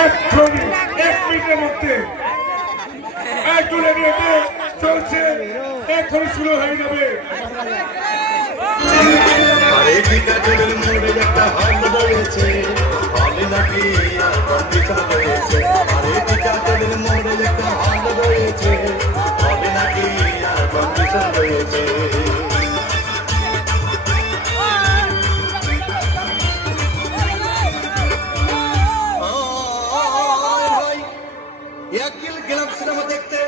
এক মিনিটের মধ্যে একটু রেডিওতে চলছে, এখন শুরু হয়ে যাবে। আরে টিকাটের মোড়ে একটা হল রয়েছে, হলে নাকি আর কম্পিউটার রয়েছে। আরে টিকাটের মোড়ে একটা হল রয়েছে, হলে নাকি আর কম্পিউটার রয়েছে। গেলাম সিনেমা দেখতে,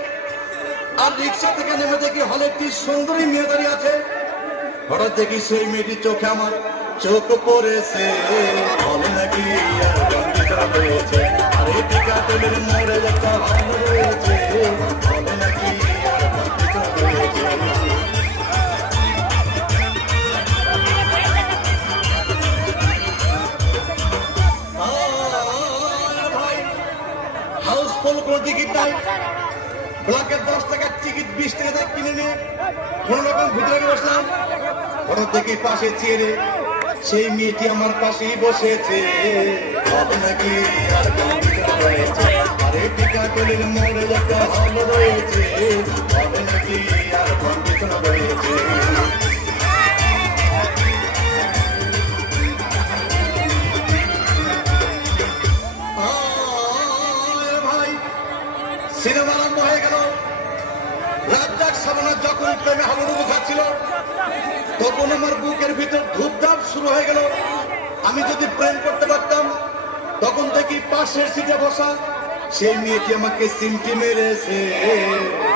আর রিক্সা থেকে নেমে দেখি হলে একটি সুন্দরী মেয়ে দাঁড়িয়ে আছে। হঠাৎ দেখি সেই মেয়েটির চোখে আমার চোখ পড়েছে, হলে নাকি আর কম্পিউটার রয়েছে। আরে টিকাটের মোড়ে একটা হল রয়েছে, হলে নাকি আর কম্পিউটার রয়েছে। হাউসফুল কোনো টিকিট নাই, ব্লকের 10 টাকার টিকিট 20 টাকা কিনে নিয়ে কোন রকম ভিতরে বসলাম। হঠাৎ দেখি পাশে চেয়ারে সেই মেয়েটি আমার পাশেই বসেছে, হবে নাকি আর কম্পিউটার রয়েছে। আরে টিকাটের মোড়ে একটা হল রয়েছে, হবে নাকি আর কম্পিউটার রয়েছে। সিনেমা আরম্ভ হয়ে গেল। রাজ্জাক সাবানা যখন প্রেমে হাবুডুবু খাচ্ছিল, তখন আমার বুকের ভিতর ধূপধাপ শুরু হয়ে গেল। আমি যদি প্রেম করতে পারতাম, তখন দেখি পাশের সিটে বসা সেই মেয়েটি আমাকে সিমটি মেরেছে,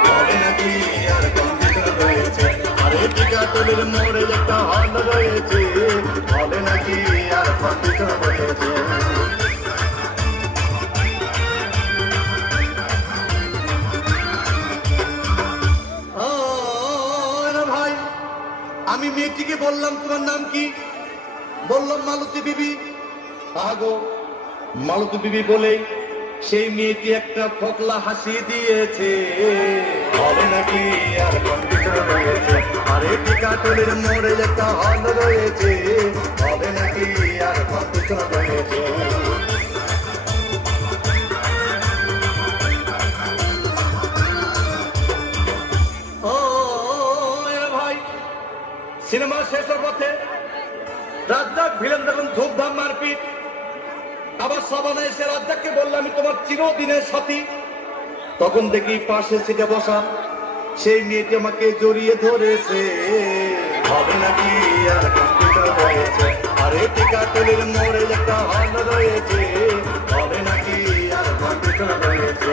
হবে নাকি আর কম্পিউটার রয়েছে। আরে টিকাটের মোড়ে একটা হল রয়েছে, হবে নাকি আর কম্পিউটার রয়েছে। আমি মেয়েটিকে বললাম, তোমার নাম কি? বললাম মালতী বিবি। আগো মালতী বিবি বলে সেই মেয়েটি একটা ফকলা হাসি দিয়েছে, হবে নাকি আর কম্পিউটার রয়েছে। আরে টিকাটের মোড়ে একটা হল রয়েছে, হবে নাকি আর কম্পিউটার রয়েছে। সিনেমা শেষের পথে রাজ্জাক ভিলেন তখন ধূপধাম মারপিট। আবার সাবানা এসে রাজ্জাককে বললাম, আমি তোমার চিরদিনের সাথী। তখন দেখি পাশে সিটে বসা সেই মেয়েটি আমাকে জড়িয়ে ধরেছে, হবে নাকি আর কম্পিউটার রয়েছে। আরে টিকাটের মোড়ে একটা হল রয়েছে, হবে নাকি আর কম্পিউটার রয়েছে।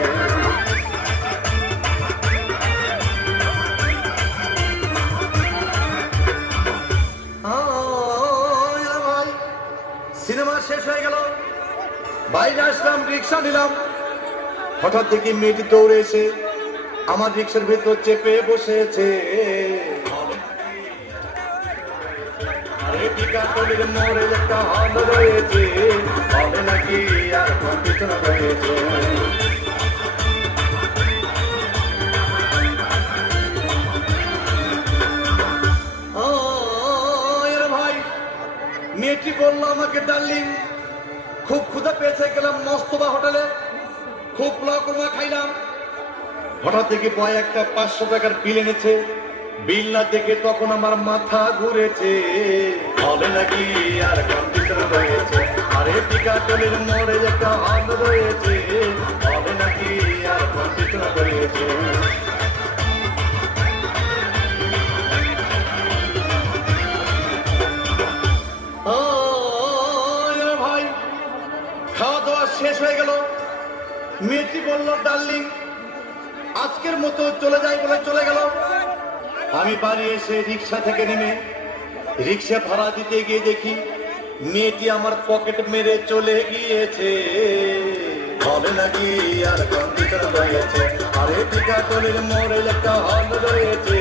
সিনেমা শেষ হয়ে গেল, বাইরে আসলাম, রিক্সা নিলাম। হঠাৎ দেখি মেয়েটি দৌড়ে এসে আমার রিক্সার ভেতর চেপে বসেছে। টিকাটের মোড়ে একটা হল রয়েছে, হবে নাকি আর কম্পিউটার রয়েছে। মেয়েটি বললো আমাকে, ডার্লিং খুব ক্ষুধা পেয়েছে, গেলাম মস্তবা হোটেলে, খুব পোলাও কোরমা খাইলাম। হঠাৎ দেখি বয় একটা 500 টাকার বিল এনেছে। বিল না দেখে তখন আমার মাথা ঘুরেছে, হবে নাকি আর কম্পিউটার রয়েছে। আরে টিকাটের মোড়ে একটা হল রয়েছে, হবে নাকি আর কম্পিউটার রয়েছে। খাওয়া দাওয়া শেষ হয়ে গেল। মেয়েটি বলল, ডার্লিং আজকের মতো চলে যাই বলে চলে গেল। আমি বাড়ি এসে রিক্সা থেকে নেমে রিক্সা ভাড়া দিতে গিয়ে দেখি মেয়েটি আমার পকেট মেরে চলে গিয়েছে, হবে নাকি আর কম্পিউটার রয়েছে। আরে টিকাটের মোড়ে একটা হল রয়েছে,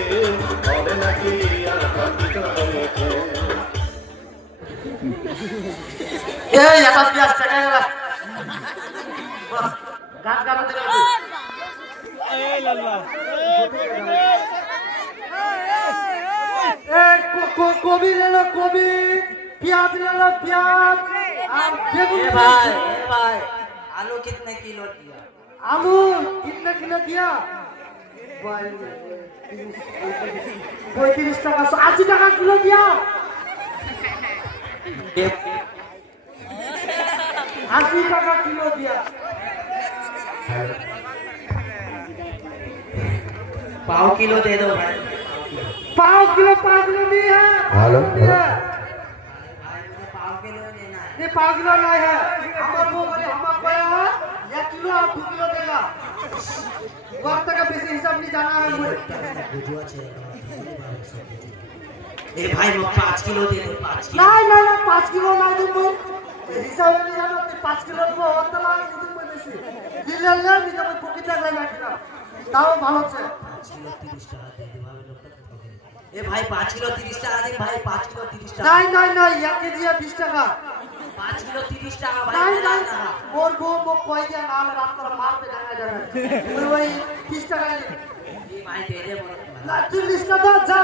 হবে নাকি আর কম্পিউটার রয়েছে। কবি নিল কবি, পেঁয়াজ নিল পেঁয়াজ, আর বেগুন। ভাই ভাই आलू कितने किलो दिया? आलू कितने किलो दिया? 35 টাকা 80 টাকা কিলো दिया। 80 টাকা কিলো दिया। पाव किलो दे दो भाई। पाव किलो नहीं है। हेलो पाव किलो लेना है। ये पाव किलो नहीं है। हमारे वो बोले हमारे पाया है 1 किलो और 2 किलो देगा। वक्त का बेसी हिसाब नहीं जाना है मुझे। ए भाई वो 5 किलो दे दो 5 किलो। नहीं 5 किलो ना दे मुझे। हिसाब नहीं जाना तो 5 किलो तो और तो लाग नहीं मुझे बेसी। ले नहीं तो मैं पॉकेट में रखना। ताऊ ভালো আছে। 5 किलो 30 টাকা दे दो भाई लोग। ए भाई 5 किलो 30 টাকা दे भाई 5 किलो 30 টাকা। नहीं 1 केजी 20 টাকা। 5 किलो 30 টাকা भाई। नहीं और वो कोई दिया नाल रात को मार पे डांगा जाना। वही 30 টাকা ले। ये भाई दे दे बोलो। ना 30 টাকা जा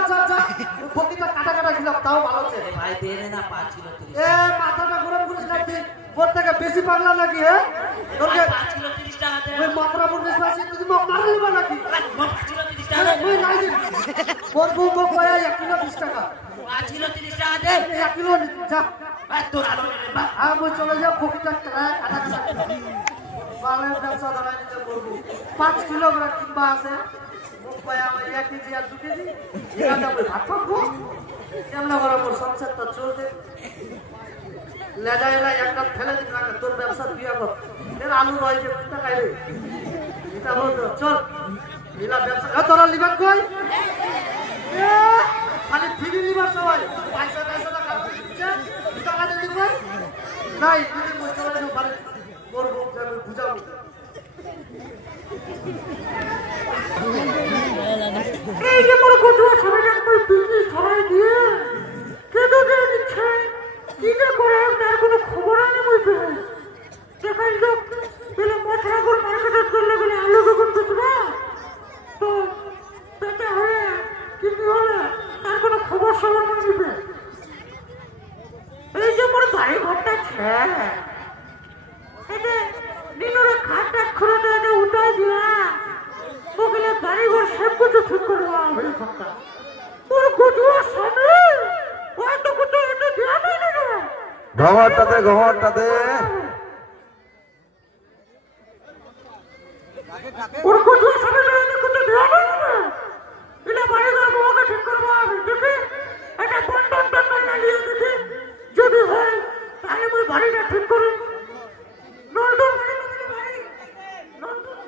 পকেটে কাটা দিলাম তাও ভালো আছে। ए भाई दे देना 5 किलो 30। এ মাথাটা গরম করিস না তুই। ওর থেকে বেশি পাগলা নাকি হ্যাঁ? তোকে 5 কিলো 30 টাকা দে। ওই মাত্রা বুঝিস না তুই মক মার দিবা নাকি? 5 কিলো 30 টাকা দে। ওই নাই ওর বউ কয়া 1 কিলো 20 টাকা। 5 কিলো 30 টাকা দে। 1 কিলো যা। ভাই তোর আলো নে বা। আর মই চলে যাব পকেটে কাটা। বালের ব্যবসা ধরাই দিতে বলবো 5 কিলোগ্রাম কিংবা আছে মোক কয়া 1 কেজি আর 2 কেজি এটা মই ভাত খাবো কেমন বরাবর সংসারটা চলতে লেজাইলা একটা ফেলে দিন রাখা তোর ব্যবসা বিয়া কর এর আলু রয়েছে কোথা খাইবে এটা বলতো চল লীলা ব্যবসা তোরা লিবার কই খালি ফ্রি লিবার সবাই পয়সা না কাটতে দিচ্ছে টাকা দিয়ে দিবে নাই যদি মই চলে যাবো বাড়ি করবো আমি বুঝাবো এই যে মোর কচুয়া সবাই একবার বিজনেস ছড়াই দিয়ে কেঁদে দিয়ে দিচ্ছে কি যে করে তার কোনো খবর নেই বলতে দেখাই লোক পেলে মথুরাপুর মার্কেটে চলে গেলে আলু বেগুন বেচবে তো পেটে হলে কিডনি হলে তার কোনো খবর সবার না নিবে এই যে মোর বাড়ি ঘরটা ছে এটা দিনরে খাটটা খুঁড়ে উঠাই দিয়া বগলে বাড়ি ঘর সব কিছু ঠিক করে দেওয়া হবে ঘরটা ওর কচুয়ার সামনে ওই তো কুটো এটা দিয়া নেই না ঘরটাতে ওর কচুয়ার সামনে এটা কুটো দিয়া নেই না এটা বাড়ি ঘর বউকে ঠিক করে দেওয়া হবে দেখি এটা বন্ধন না নিয়ে দেখি যদি হয় তাহলে মই বাড়িটা ঠিক করি নলদন বাড়ি নলদন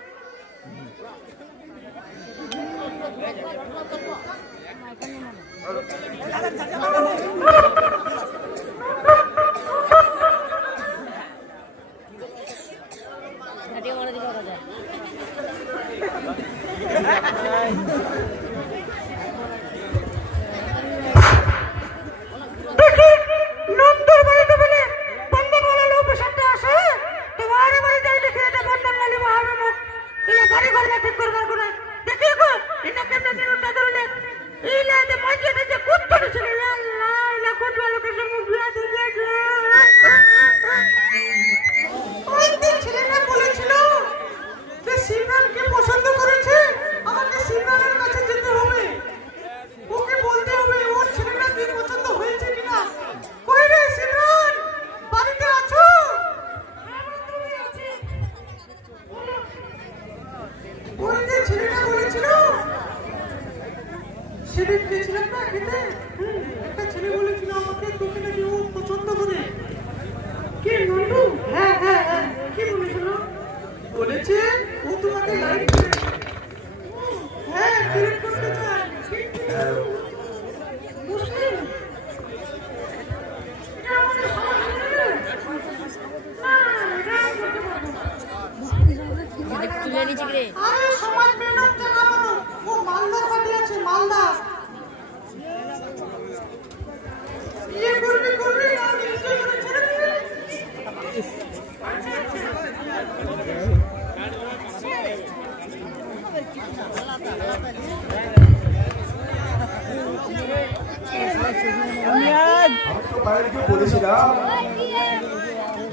বলেছিলাম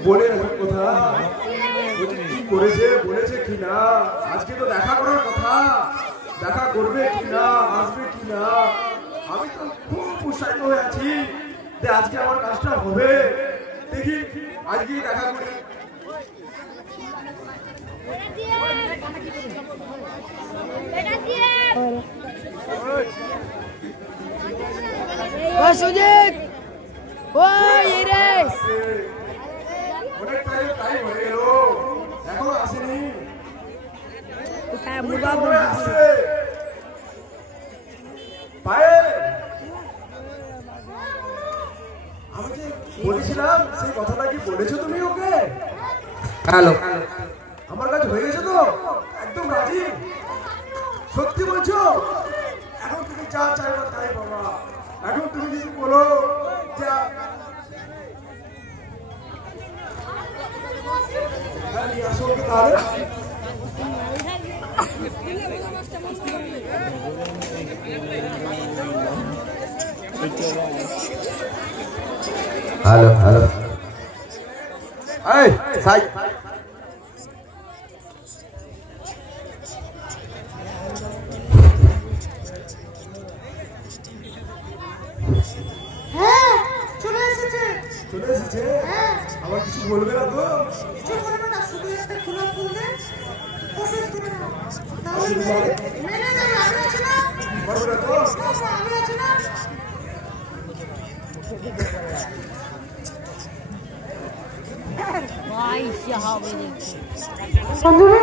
বলে রাখার কথা করেছে বলেছে কিনা, আজকে তো দেখা করার কথা, দেখা করবে কিনা, আসবে কিনা। আমি তো খুব উৎসাহিত হয়ে আছি যে আজকে আমার কাজটা হবে। দেখি আজকে দেখা করি। সুজিত অনেক টাইম হয়ে গেল, এখনো আসেনি। আমি যে বলেছিলাম সেই কথাটা কি বলেছো তুমি ওকে? হ্যালো, আমার কাজ হয়ে গেছে তো? একদম রাজি? সত্যি বলছো? এখন তুমি যা চাইবা তাই বাবা। এখন তুমি যদি বলো যা আসো তাহলে। হ্যালো হ্যালো, এই সাই হ্যাঁ চলে এসেছে। চলে এসেছে? আবার কিছু বলবে না তো? কিছু বলবে না, শুধু একটা খোলা ফুলবে প্রবেশ করে নাও। মেলে যাবে। আমি আছি না? পারবে না তো? আমি আছি না? বন্ধুরা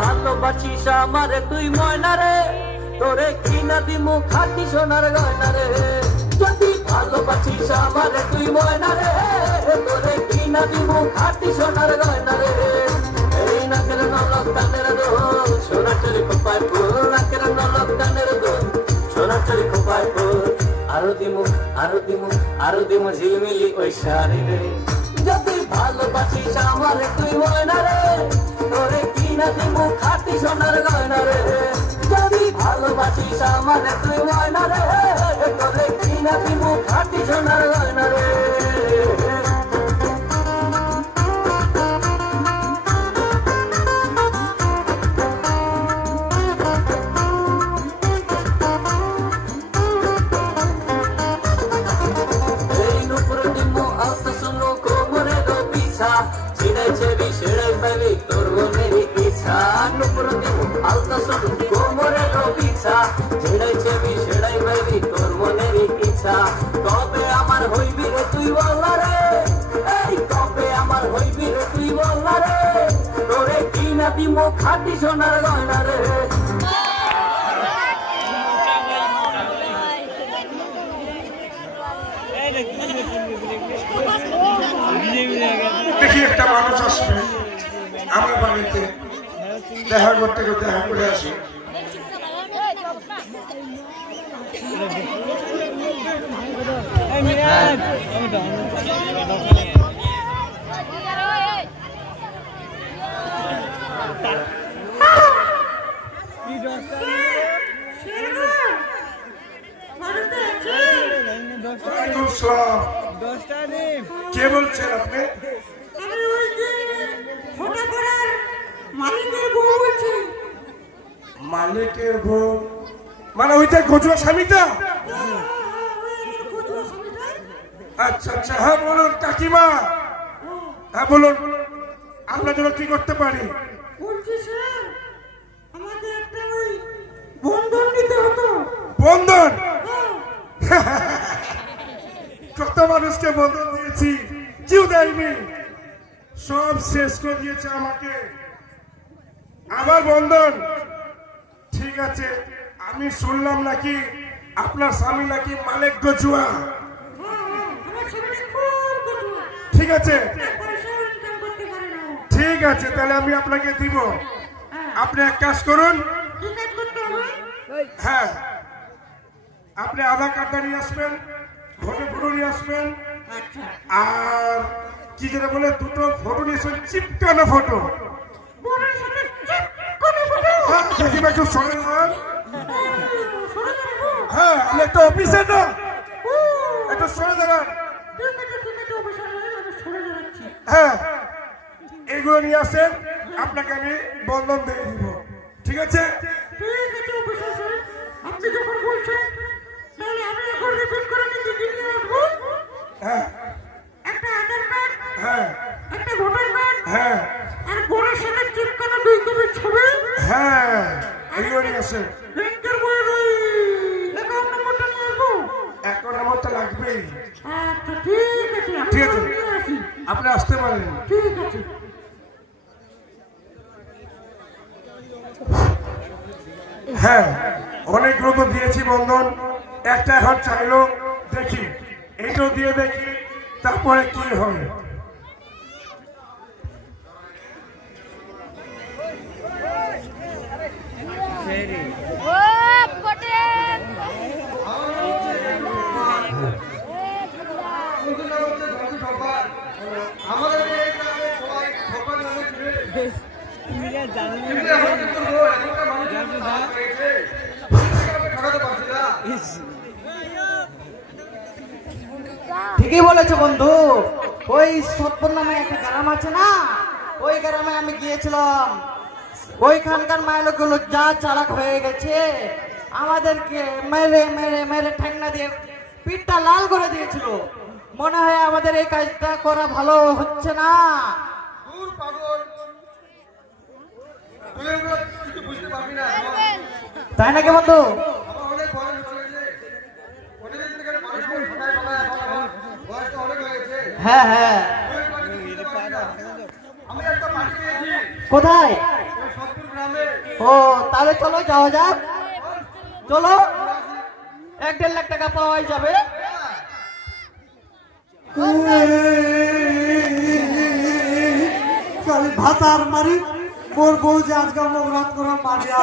ভালোবাসিস আমারে তুই ময়না রে, তোরে কিনা দিমু খাটি সোনার গয়না রে। যদি ভালোবাসিস আমারে তুই ময়না রে, তোরে কিনা দিমু খাটি সোনার গয়না রে। এই নাকের নলক কানের দোল, সোনার চুরি খোপায় ফুল, নাকের নলক কানের দোল, সোনার চুরি খোপায় ফুল। আরো দিমু আরো দিমু আরো দিমু ঝিলমিলি ওই শাড়ি রে। যদি ভালোবাসিস আমারে তুই ময়না রে, তোরে কিনা দিমু খাটি সোনার গয়না রে। যদি ভালোবাসিস আমারে তুই ময়না রে, তোরে কিনা দিমু খাটি সোনার গয়না রে। এই নুপুর দিমু আলতা শুনো কোমরে গো পিছা, ছিড়েছে বিছেড়ে পাবি তোর মনের ইচ্ছা। নুপুর দিমু আলতা শুনো কোমরে গো পিছা, ছিড়েছে বিছেড়ে পাবি তোর মনের ইচ্ছা। কবে আমার হইবি রে তুই বললা রে, এই কবে আমার হইবি রে তুই বললা রে। তোরে কিনা দিমু খাটি সোনার গয়না রে। দেখি একটা মানুষ আসবে আমার বাড়িতে, দেখা করতে করতে দেখা করে আসি। ওয়ালাইকুম আসসালাম। কে বলছেন আপনি? আমি ওই যে ফোটাপাড়ার মালিকের বউ বলছি। মালিকের বউ মানে ওইটা গজুয়া স্বামীটা? আচ্ছা আচ্ছা, হ্যাঁ বলুন কাকিমা, হ্যাঁ বলুন আপনার জন্য কি করতে পারি? বলছি স্যার, আমাকে একটা ওই বন্ধন নিতে হতো। বন্ধন? কত মানুষকে বন্ধন দিয়েছি, কেউ দেয়নি, সব শেষ করে দিয়েছে আমাকে। আবার বন্ধন? ঠিক আছে, আমি শুনলাম নাকি আপনার স্বামী নাকি মালিক গজুয়া। আমার স্বামী খুব গজুয়া। ঠিক আছে, পয়সাও ইনকাম করতে পারে না। ঠিক আছে, তাহলে আমি আপনাকে দিব। আপনি এক কাজ করুন, কি কাজ করতে হবে? হ্যাঁ, আপনি আধার কার্ডটা নিয়ে আসবেন, ভোটের ফটো নিয়ে আসবেন, আচ্ছা। আর কি যেটা বলে দুটো ফটো নিয়ে আসবেন, চিপকানো ফটো। বোনের সাথে চিপকানো ফটো? হ্যাঁ, দেখিবা একটু সরে যান। সরে যাবো? হ্যাঁ, আমি একটা অফিসার না, একটু সরে যাবেন। ঠিক আছে, ঠিক আছে, অফিসার হয়ে আমি সরে যাচ্ছি। হ্যাঁ, এইগুলো নিয়ে আসেন, আপনাকে আমি বন্ধন দিয়ে দিব। ঠিক আছে? ঠিক আছে অফিসার সাহেব, আপনি যখন বলছেন তাহলে আমি এখন রিপিট করে নিতে নিয়ে আসবো। হ্যাঁ একটা আধার কার্ড, হ্যাঁ একটা ভোটার কার্ড, হ্যাঁ আর বোনের সাথে চিপকানো 2 কপি ছবি। হ্যাঁ, এইগুলো নিয়ে আসেন। ব্যাংকের বইয়ের ওই অ্যাকাউন্ট নম্বরটা নিয়ে আসবো। অ্যাকাউন্ট নাম্বারটা লাগবেই। আচ্ছা ঠিক আছে, আমি ঠিক আছে, নিয়ে আসি। আপনি আসতে পারেন। ঠিক আছে। হ্যাঁ, অনেকগুলো তো দিয়েছি বন্ধন, একটা এখন চাইলো, দেখি এইটাও দিয়ে দেখি তারপরে কি হয়। ঠিকই বলেছো বন্ধু, ওই সতপুর নামে একটা গ্রাম আছে না, ওই গ্রামে আমি গিয়েছিলাম। ওইখানকার মাইলগুলো যা চালাক হয়ে গেছে, আমাদেরকে মেরে মেরে মেরে ঠ্যাংনা দিয়ে পিঠটা লাল করে দিয়েছিল। মনে হয় আমাদের এই কাজটা করা ভালো হচ্ছে না। তাই নাকি বন্ধু? হ্যাঁ হ্যাঁ, কোথায়? ও তাহলে চলো যাওয়া যাক, চলো 1-1.5 লাখ টাকা পাওয়া যাবে। ভাতার মারি মোর বউ যে আজকে রাত করে মারিয়া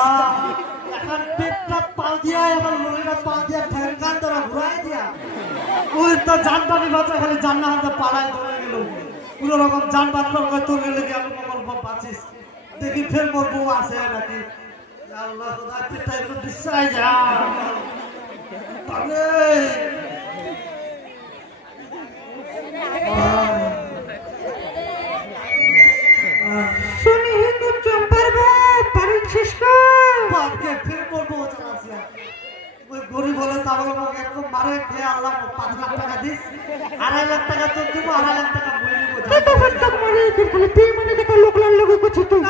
এখন পেটটা পা দিয়া এবার লড়িটা পা দিয়া ঠেকান তোরা ঘুরাই দিয়া ওই তো জান পানি বাঁচা খালি জান্না হাতে পাড়ায় ধরে গেল কোন রকম জান বাঁচলাম তোর গেলে কি আমি মঙ্গল বাঁচিস দেখি ফের মোর বউ আসে নাকি। আল্লাহ খোদা পেটটা একটু বিশ্বাস যা শুনি তো চম্পার বাপ পারেন শেষ বাপকে ফের মোর বউ চালাছিয়া ওই গরিব হলে তাহলে আমাকে এরকম মারে খেয়ে আল্লাহ 5 লাখ টাকা দিস 2.5 লাখ টাকা তোর দিব 2.5 লাখ টাকা বই দিব তো বন্ধ মারে খালি তুই মানে দেখো লোক লাল লোক করছিস তুই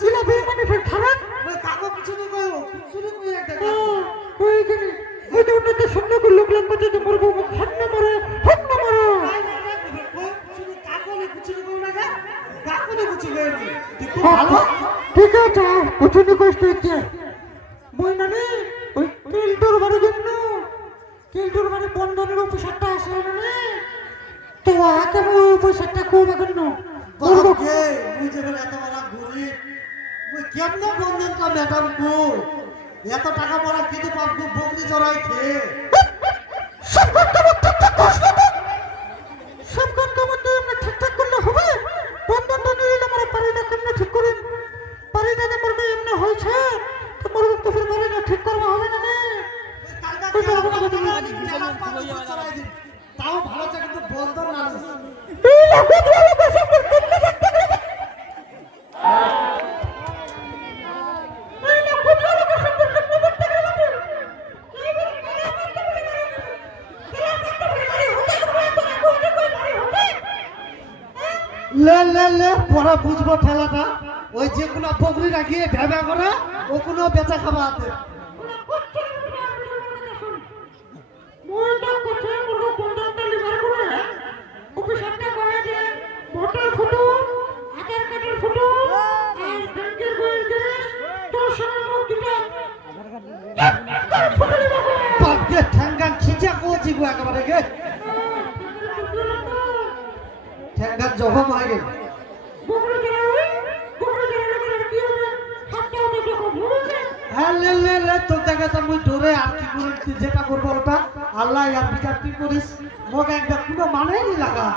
ছিল বে মানে ফের খারাপ ওই কাগজ পিছনে কই পিছনে কই একটা ওইখানে ওই তো উন্নত সুন্দর করে লোক লাল করছিস তো মরবো হাত না মারো ঠিক আছে কুচুনি কষ্ট হচ্ছে বই মানে ওই কেলটোর বাড়ির জন্য কেলটোর বাড়ি বন্ধনের অফিসারটা আসে মানে তো আগে ওই পয়সাটা খুব এখন বাপকে মুই যে এত বড় গরিব মুই কেমনে বন্ধনটা মেটাম কো এত টাকা পড়া কিন্তু বাপকে বকরি চড়াই খেয়ে সব ঘন্টা মধ্যে আমরা ঠিকঠাক করলে হবে বন্ধনটা নিয়ে আমরা পারিটা কেমনে ঠিক করুন পারিটা মরবে এমনি হয়েছে তো মরবে তো ফের পারিটা ঠিক করবো হবে না তাও ভালো চা কিন্তু বন্ধন না লে লে লে পড়া বুঝবো ঠেলাটা ওই যে কোনো বকরি রাখিয়ে ভেবা করে ও কোনো বেচা খাবা হাতে ভোটার ফটো আধার কার্ডের ফটো আর ব্যাংকের বইয়ের জিনিস তোর সঙ্গে লোক দিতে বাপকে যাচ্ছি গো একেবারে গে ঠ্যাঙ্গার জখম হয়ে গেল হ্যাঁ লে লে লে তোর দেখে তো মুই ডরে আর কি করে যেটা করবো ওটা আল্লাহ আর বিচার কি করিস মোক একদম কোনো মানেই নি লাগা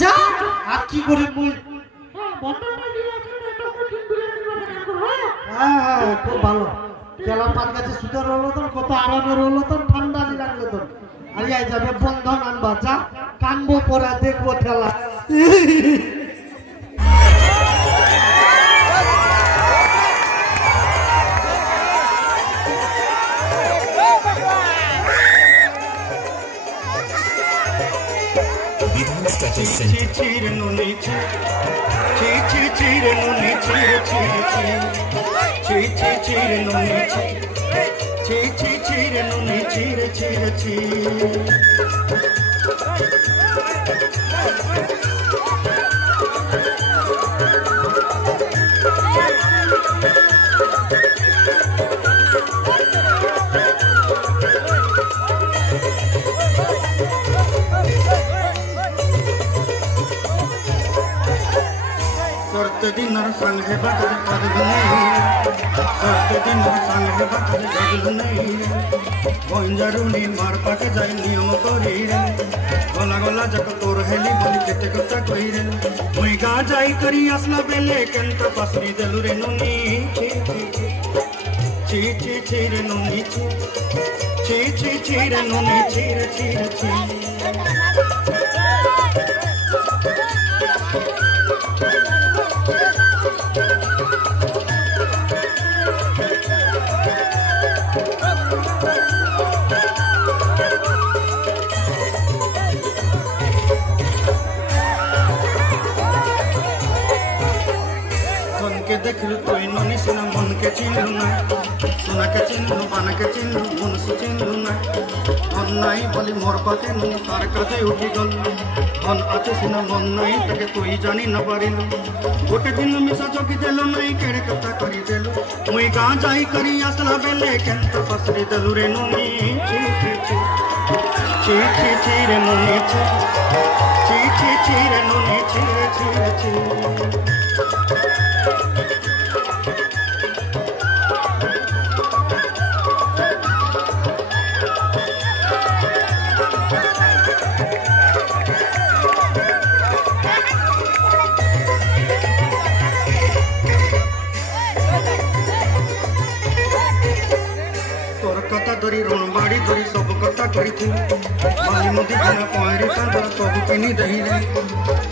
যা আর কি করি মুই হ্যাঁ হ্যাঁ খুব ভালো তেলার পাত গাছে সুতোর হলো তোর কত আরামের হলো তোর ঠান্ডা নি লাগলো তোর আর যাই যাবে বন্ধন আনবা যা কানবো পরে দেখবো ঠেলা চিরে নুনি চিরে নুনি চিরে নুনি চিরে নুনি চিরে करते दिन संगे बदल करते दिन संगे बदल नहीं बंजारुनी मार पाटे जाई नियम करी गला गला जक तोर हेली बोली केते कथा कही रे मुई गा जाई करी असला बेले केंत पसरी देलु रे नुनी ची रे नुनी ची रे नुनी ची के देखलु कोई ननी सुना मन के चिन्हु ना सुना के चिन्हु बन के चिन्हु मन से चिन्हु ना मन नहीं बोली मोर पाते नु तार काजे उठी गल मन आते सुना मन नहीं तके कोई जानी न पारिलु गोटे दिन मिसा जोगी देलो नहीं केड़े कथा करी देलु मुई गा जाई करी असला बेले केंत पसरी देलु रे नुनी ची रे नुनी ची रे नुनी ची धरी ऋण बाड़ी धरी सब कथा करी माली मोदी खाना पहरी चांदर सब किनी दही रे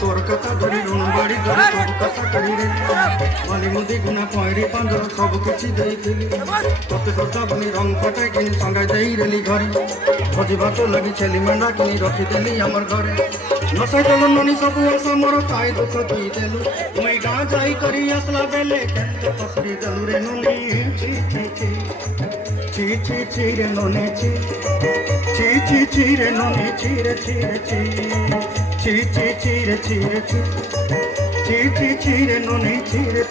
तोर कथा धरी ऋण बाड़ी धरी सब कथा करी रे माली मोदी खाना पहरी चांदर सब किछि देई थिली तते सजा बनी रंग फटाई किनी संगा देई रेली घरे भोजी भात लगी छेली मेंढा किनी रखी देली हमर घरे नसाई देलु ननी सब आशा मोर पाई दुख दी देलु मुई गा जाई करी असला बेले केंत पसरी देलु रे नुनी ची रे नुनी ची रे नुनी ची रे ची रे नुनी ची रे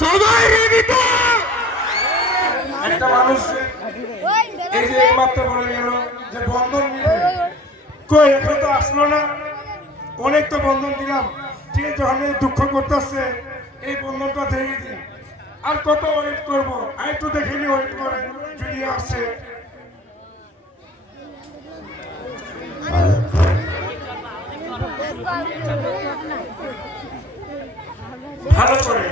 সবাই রেডি তো একটা মানুষ এই যে এইমাত্র বলে গেল যে বন্ধন নিবে, কই এখন তো আসলো না। অনেক তো বন্ধন দিলাম, ঠিক আছে, যখন দুঃখ করতেছে এই বন্ধনটা দিয়ে দিই। আর কত ওয়েট করবো, আর একটু দেখে নি ওয়েট করে যদি আসে। ভালো করে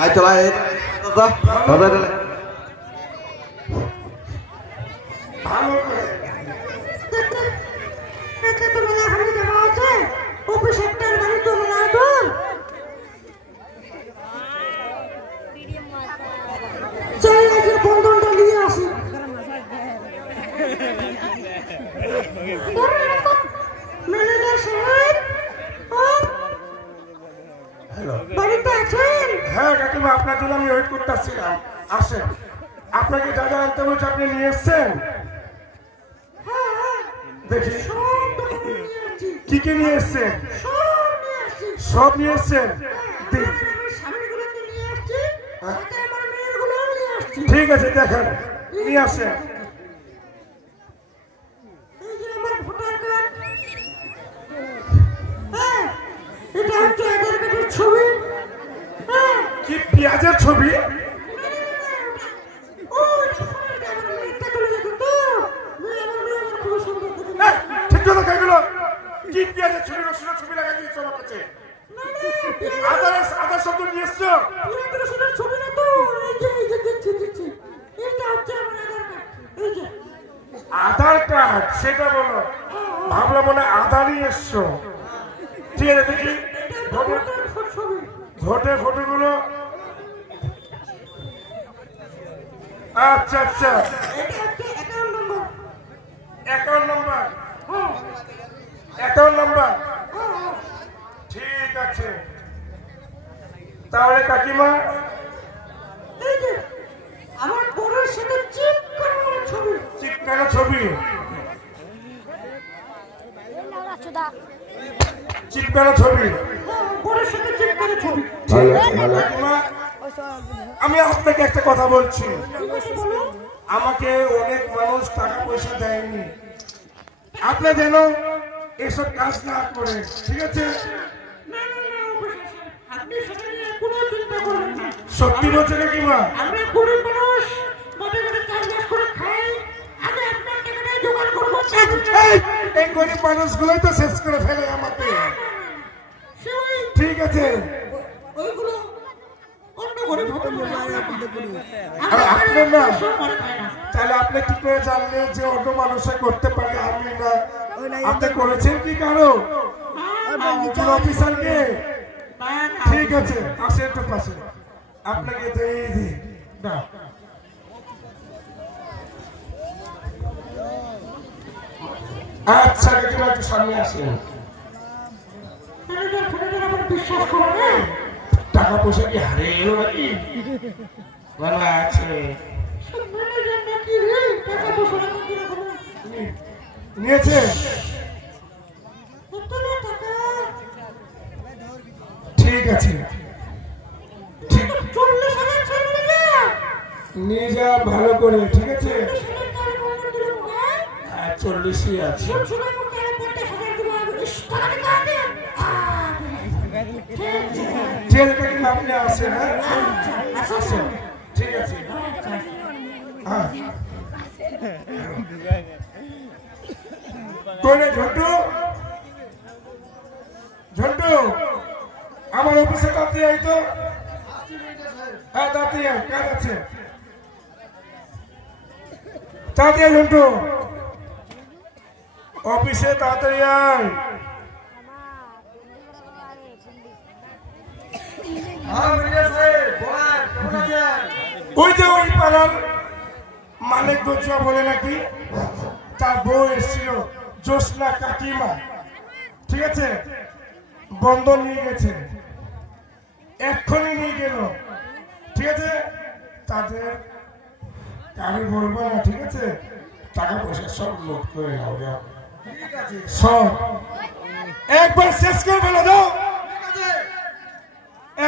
আয় চলা ভালো করে একে তো মেলা ঘরে দেওয়া আছে, অফিসের বাড়ি তো মেলা দূর। চল আজকে বন্ধনটা নিয়ে আসি। ম্যানেজার সাহেব, বাড়িতে আছেন? হ্যাঁ কাকিমা, আপনার জন্য আমি ওয়েট করতেছিলাম। আসেন, আপনাকে যা যা আনতে বলছি আপনি নিয়ে এসছেন। দেখি কি কি নিয়ে এসছেন। সব নিয়ে এসছেন, ঠিক আছে দেখেন, নিয়ে আসেন। ছবি কি পেঁয়াজের ছবি? ঠিক কথা খাইগুলো, কি পেঁয়াজের ছবি, রসুনের ছবি লাগাই দিয়েছো আমার কাছে। আদার শব্দ নিয়ে এসছো। আধার কার্ড, সেটা বলো। ভাবলাম মনে আধার নিয়ে এসছো। ঠিক আছে দেখি ভোটের ফটোগুলো। আচ্ছা আচ্ছা, অ্যাকাউন্ট নাম্বার, ঠিক আছে। তাহলে কাকিমা আমার বড়ের সাথে চিপকানো ছবি, চিপকানো ছবি, চিপকানো ছবি, বড়ের সাথে চিপকানো ছবি। কাকিমা আমি আপনাকে একটা কথা বলছি। আমাকে অনেক মানুষ টাকা পয়সা দেয়নি, আপনি যেন এসব কাজ না করে, ঠিক আছে? সত্যি বলছে কাকিমা? আমরা গরিব মানুষ, মাঠে ঘাটে চাষবাস করে খাই, আগে আপনার টাকাটাই জোগাড় করবো। এই গরিব মানুষগুলোই তো শেষ করে ফেলে আমাকে। ঠিক আছে, ওইগুলো অন্য গরিব হতে পারে। আপনার না, তাহলে আপনি কি করে জানলেন যে অন্য মানুষে করতে পারে, আমি না? আপনি করেছেন কি কারো অফিসারকে? ঠিক আছে, আসে একটু পাশে, আপনাকে দিয়ে দিই না। আচ্ছা কাকিমা একটু সামনে আসেন। বিশ্বাস করে টাকা পয়সা কি হারিয়ে গেল নাকি? না আছে, নিয়েছে। ঠিক আছে, নিয়ে যা ভালো করে, ঠিক আছে? 40ই আছে। আপনি আসেন, হ্যাঁ আসেন, ঠিক আছে। হ্যাঁ ঝন্টু, ঝন্টু আমার অফিসে তাড়াতাড়ি আই তো। হ্যাঁ তাড়াতাড়ি আয়, কাজ আছে, তাড়াতাড়ি আয় ঝন্টু, অফিসে তাড়াতাড়ি আয়। ওই যে ওই পাড়ার মালিক গজুয়া বলে নাকি তার বউ এসেছিল, জোসনা কাকিমা, ঠিক আছে? বন্ধন নিয়ে গেছে, এক্ষুনি নিয়ে গেল, ঠিক আছে? তাদের কারো বলবো না, ঠিক আছে? টাকা পয়সা সব লোক করে যাও, সব একবার শেষ করে ফেলো, যাও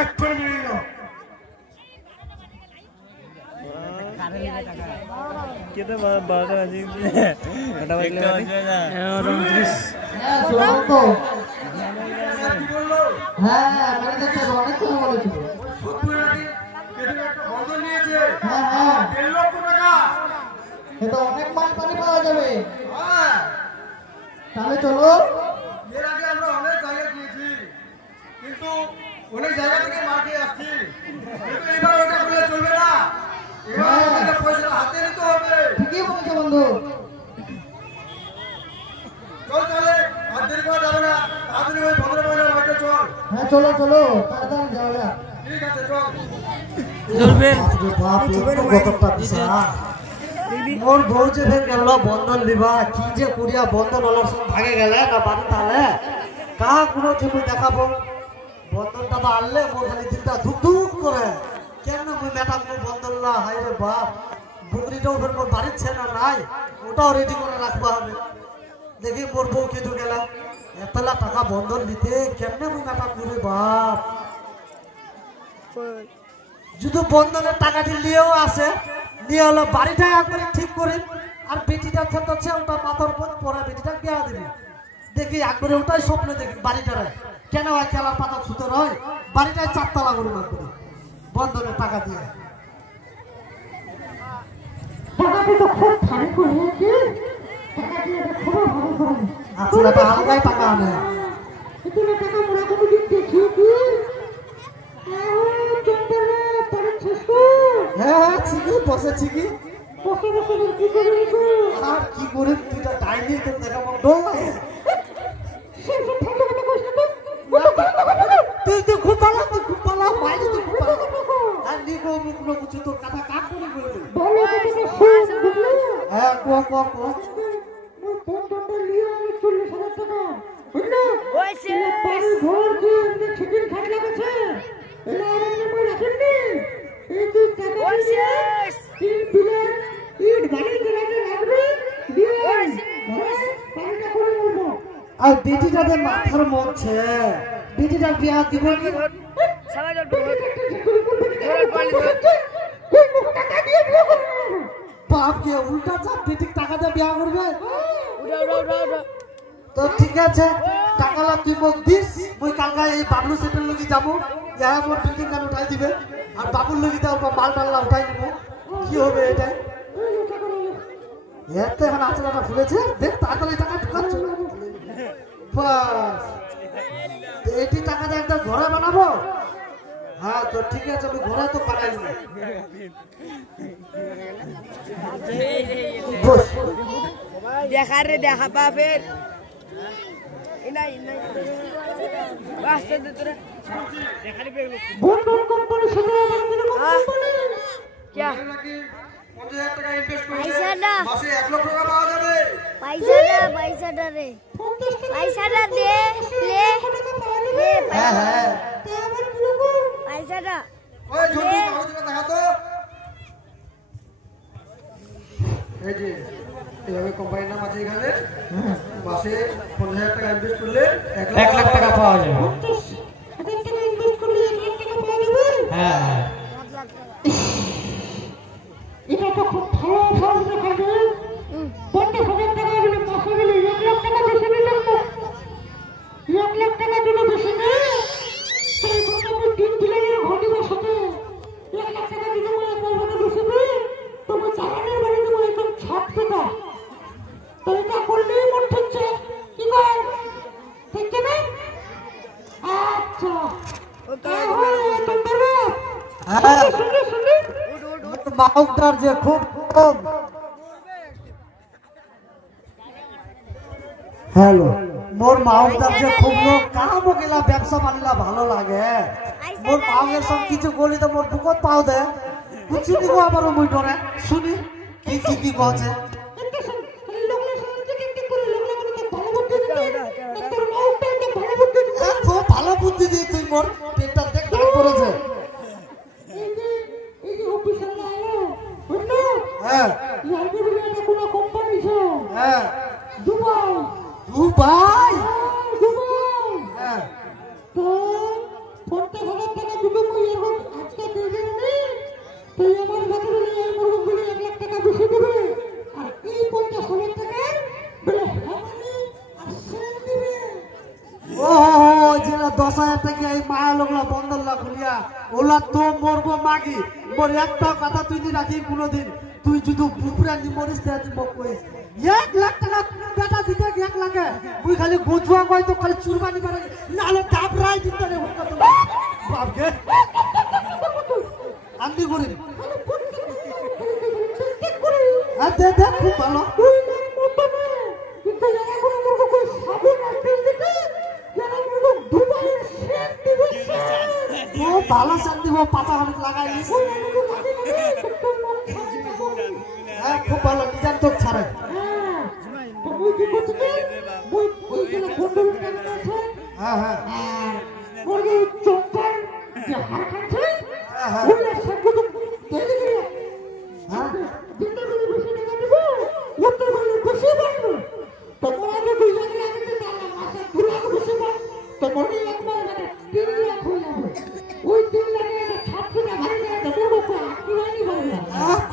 এক্ষুনি নিয়ে যাও। অনেক মাল পানি পাওয়া যাবে, তাহলে চলো। এর আগে আমরা অনেক জায়গা গিয়েছি, কিন্তু অনেক জায়গা থেকে মাল খেয়ে আসছি, কিন্তু এবার ওটা করলে চলবে না। এবার আমাদের পয়সা হাতে নিতে হবে। ঠিকই বলছো বন্ধু। চল তাহলে, আর দেরি করা যাবে না, তাড়াতাড়ি ওই ভদ্রমহিলার বাড়িতে চল। হ্যাঁ চলো চলো, তাড়াতাড়ি যাওয়া যাক। ঠিক আছে চল। মোর বউ যে ফের গেল বন্ধন দিবা, কি যে করিয়া বন্ধন ওলার সঙ্গে ভাগে গেলে না বাড়ি তাহলে কা কোনো ছবি দেখাবো। বন্ধনটা তো আনলে মোর খালি দিনটা ধুক ধুক করে, কেন মুই ম্যাডাম বন্ধন না হাই রে বাপ। বুকরিটাও ফের মোর বাড়ির ছেলে নাই, ওটাও রেডি করে রাখবা হবে। দেখি মোর বউ কিন্তু গেলাম এতলা টাকা বন্ধন দিতে, কেমনে মুই ম্যাডাম করে বাপ। যদি বন্ধনের টাকাটি নিয়েও আসে, নিয়ে হলো বাড়িটা একবারে ঠিক করে, আর বেটিটা খেতে ওটা মাথার উপর পরে বেটিটা বিয়া দিবি। দেখি একবারে ওটাই স্বপ্নে দেখি বাড়িটারে কেন হয় খেলার পাতা ছুতে নয়, বাড়িটায় 4 তলা করে করে বন্ধনের টাকা দিয়ে। আচ্ছা হালকাই টাকা আনে। হ্যাঁ ঠিকই বসেছি কি আর কি করে দুইটা ডাইনি তো দেখা ডর লাগে। তুই তো খুব ভালো, তুই খুব ভালো বাইরে, তুই খুব ভালো। আর নিগো মুখলো কিছু তোর কথা কাট করে বলবে। হ্যাঁ কোয়া কোয়া কোয়া। আর বেটিটাদের মাথার মধ্যে বেটিটার বিয়া দিব কি? বাপকে উল্টা চাপ বেটির টাকা দিয়ে বিয়া করবে। তো ঠিক আছে, টাকালা তুই মোক দিস, মুই কালকা এই বাবলু সেটের লগি যাবো, যারা মোর বিল্ডিং গান উঠাই দিবে, আর বাবুর লগি তো মাল টাল্লা উঠাই নিব। কি হবে এটাই? এত এখন আচলাটা ফুলেছে, দেখ তাড়াতাড়ি টাকা ঢুকাচ্ছে। বাস এটি টাকা দিয়ে একটা ঘরে বানাবো। হ্যাঁ তো ঠিক আছে, আমি ঘরে তো বানাই না। দেখা রে দেখা পাবেন পয়সাটা দে পয়সাটা কোম্পানির নাম আছে এখানে, মাসে 50,000 টাকা ইনভেস্ট করলে 1 লাখ টাকা পাওয়া যাবে। হ্যাঁ এটা তো খুব ভালো ফল দেখাবে। 50,000 টাকা দিলে মাসে গেলে 1 লাখ টাকা বেশি নিলে 1 লাখ টাকা দিলে বেশি নেই। সেই জন্য আমি 3 দিনের ঘটি বসতে 1 লাখ টাকা দিলে আমার পয়সাটা বেশি নেই। তোমার চালানের বাড়ি দেবো একদম 6 টাকা। তো এটা করলেই মন ঠেকছে কি বল, ঠিক না? আচ্ছা মাউকটার যে খুব কম। হ্যালো মোর মাউকটার যে খুব লোক কামও গেলা ব্যবসা বানিলা ভালো লাগে। মোর মাউকের সব কিছু বলি তো মোর বুকত পাও দে কিছু দিব আমারও মুই ডরে শুনি কি কছে। ভালো বুদ্ধি দিয়ে তুই মোর পেটটা দেখ দাগ করেছে। হ্যাঁ হ্যাঁ দুবাই হ্যাঁ তো 50,000 টাকা দিলে মই আজকে দেবেন নি। তুই আমার কাছে 1 লাখ টাকা বেশি দেবে। 10,000 টাকা এই মায়া লোকলা বন্দরলা খুলিয়া ওলা তো মরবো মাগি মোর একটা কথা তুই নি রাখি কোনোদিন তুই যদি বুকুরে নি মরিস দেয়া দিব কইস 1 লাখ টাকা বেটা দিতে 1 লাখে তুই খালি গোজুয়া কই তো খালি চুরবানি করে নালে ডাবরাই দিতে রে বাপকে আন্দি করি আচ্ছা দেখ খুব ভালো ভালো চাপ দিব পাতা অনেক লাগাই হ্যাঁ খুব ভালো ডিজাইন তো ছাড়ে হ্যাঁ হ্যাঁ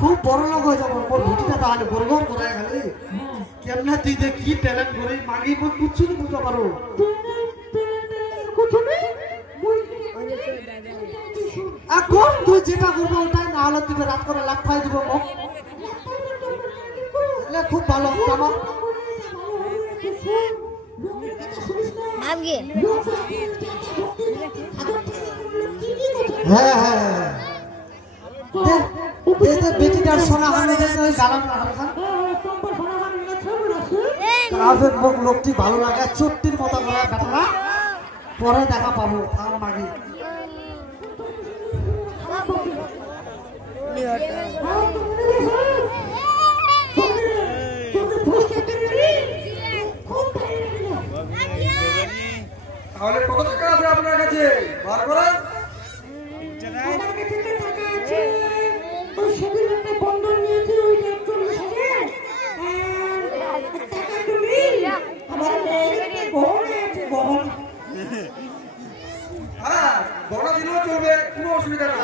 খুব বড় লোক হয়ে যাবো মোর ভুটিটা তাহলে বরগর করায় খালি কেমনে তুই যে কি ট্যালেন্ট করি মাগি মই কুচ্ছু নি বুঝতে পারো এখন তুই যেটা করবো ওটাই না হলে তুই রাত করে লাখ পাই দিব মোক খুব ভালো আমার হ্যাঁ হ্যাঁ বেটিটার সোনা হানে গালাম লোকটি ভালো লাগে চুট্টির মতো করে ব্যাপারা পরে দেখা পাবো আমার মাগি তাহলে কত টাকা আছে আপনার কাছে বার করেন হ্যাঁ বড় দিলেও চলবে কোনো অসুবিধা না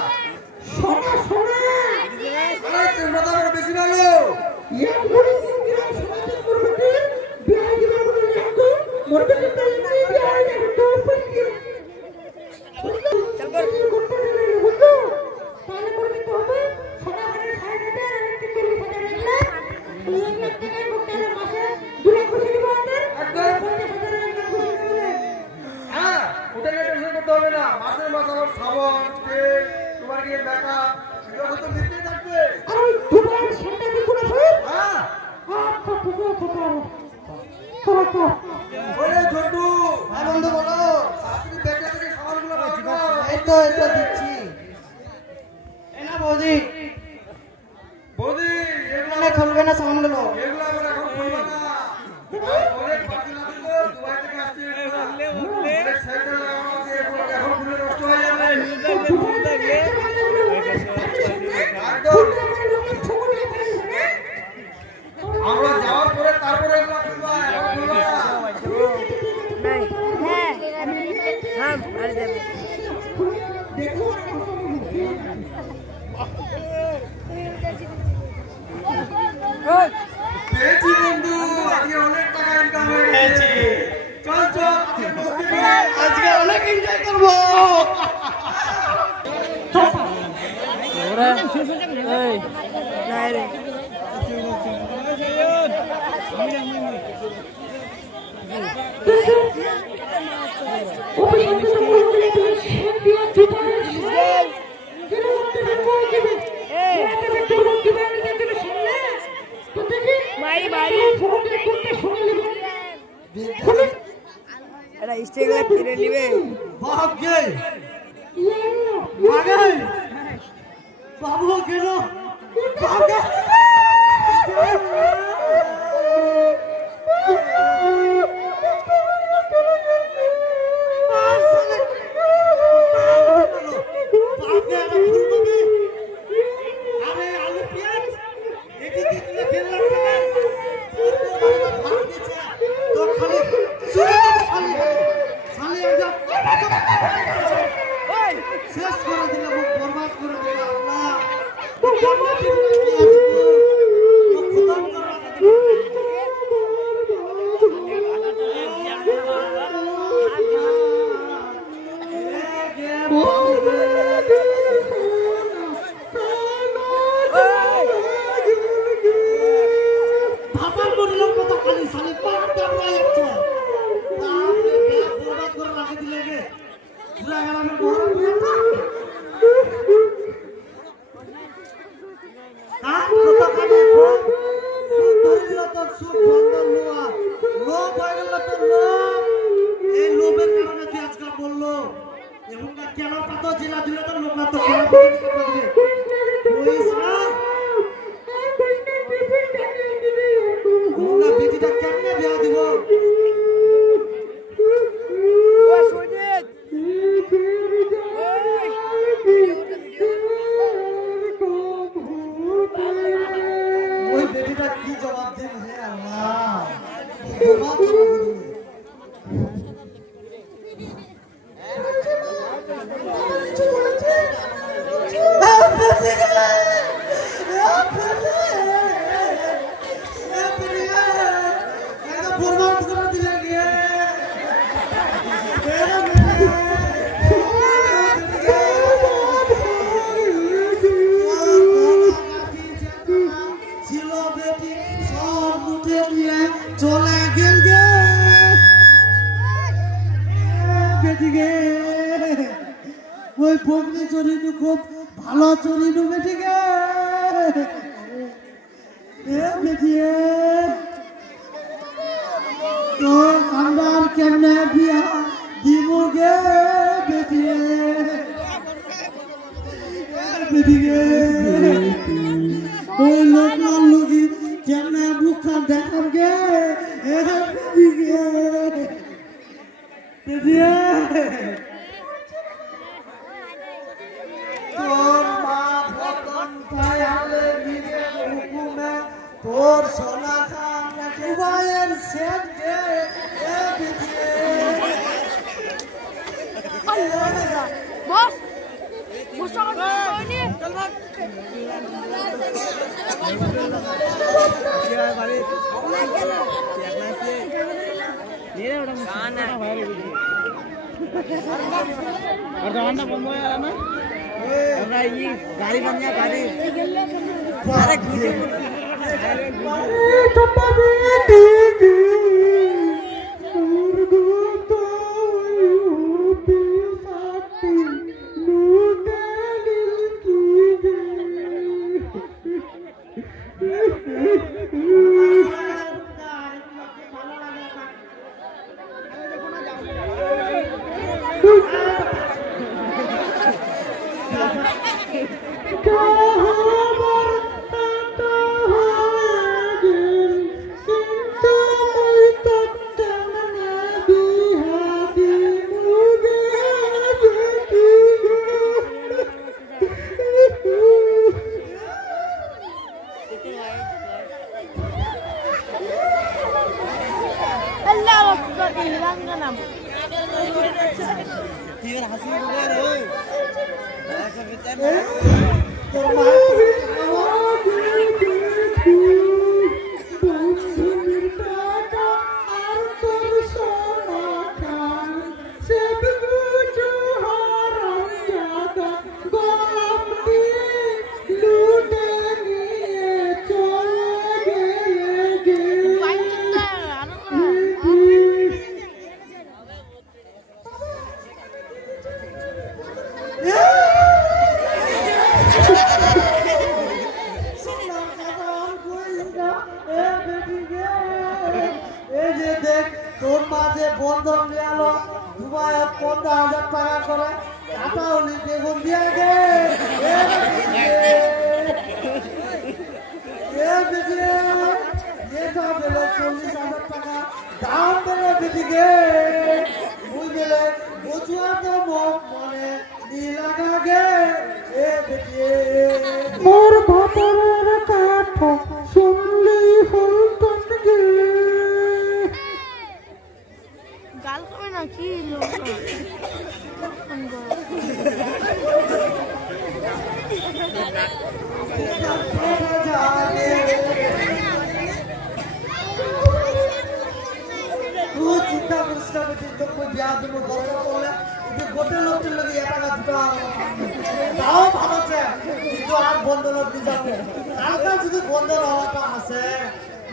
বেশি ভালো খুলবে না সামান গুলো আমরা যাওয়ার পরে তারপরে পেয়েছি বন্ধু আজকে অনেক টাকা ইনকাম হয়ে গেছে চল চল আজকে অনেক এনজয় করবো বাবু কেন শেষ করে দিলাম বরবাদ করে দিলাম আল্লাহ ভাবার বললাম কথা খালি সালে পাঁচটা প্রায় যাচ্ছে আপনি ব্যাগ বরবাদ করে রাখে দিলে গে পুরা গ্রামের বড় কাজ কত কানে খুব সুখ ধরিল তোর সুখ বন্ধন লোয়া লোভ হয়ে গেল তোর লোভ এই লোভের কারণে তুই আজকাল বললো এবং কেন পাত জেলা দিলে তোর লোক না তো কেন বলিস না ওরা বেটিটা কেমনে বিয়া দিব ওই বেটিটা কি জবাব দেব হে আল্লাহ জবাব बर्बाद कर दिया गया चिलो बेटी सब मुठे लिए चले गए बेटी गे ওই বগনি চরিনু খুব ভালো চরিনু বেটি গে এ বেটি तो अंदर केमने बिया दिमुगे बेटिए बेटिए ओए लोग ना लोगी केमने बुका देखोगे ए बेटिए बेटिए তোর মা ভগবান তায়ালে নিজে হুকুমে তোর সোনা খান কুবায়ের সেট দে এ বিটিয়ে বস মুসা কইনি চল ভাগ क्या बारे देखना से ये बड़ा गाना भाई और गाना बंद हो यार ना हमरा ये गाड़ी बन गया गाड़ी अरे घुसे তাও ভালো আছে কিন্তু আর বন্ধ করতে যাবে কালকে যদি বন্ধ হওয়াটা আছে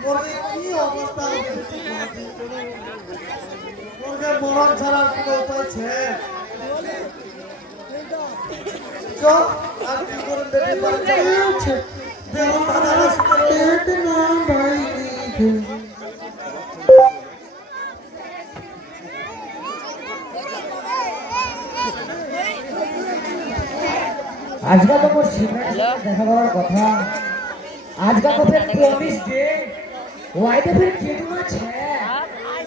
মোর কি অবস্থা হবে মোরকে মরণ ছাড়ার কোনো উপায় আছে তো আর কি করুন দেখি পারছে দেখুন দাদা পেট না ভাই आज का तो कुछ देखा बड़ा कथा आज का तो फिर प्रॉमिस डे वाई तो फिर केटुना छे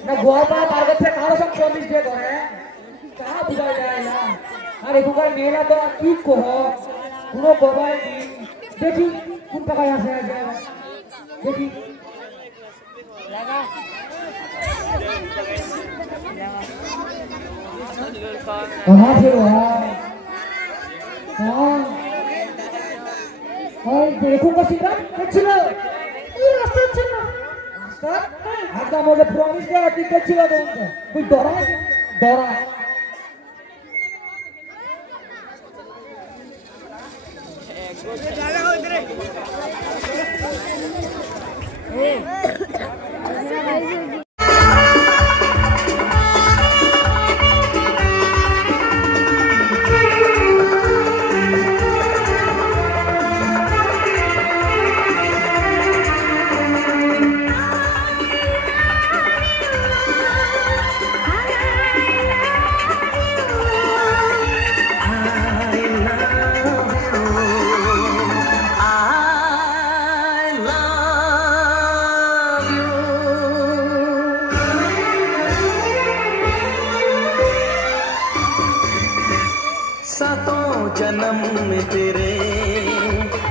ना गोवा पा मार्ग से कारो सब प्रॉमिस डे करे कहां बुझा जाए ना अरे गुगर मेला तो की कहो पुरो गोवा देखी कौन पका यहां से आ जाएगा देखी लगा कहां से हुआ देखूंगा सीधा कच्चिला ये रास्ता चलना रास्ता आजा मुझे प्रॉमिस किया कि कच्चिला दूंगा कोई डरा जन्म में तेरे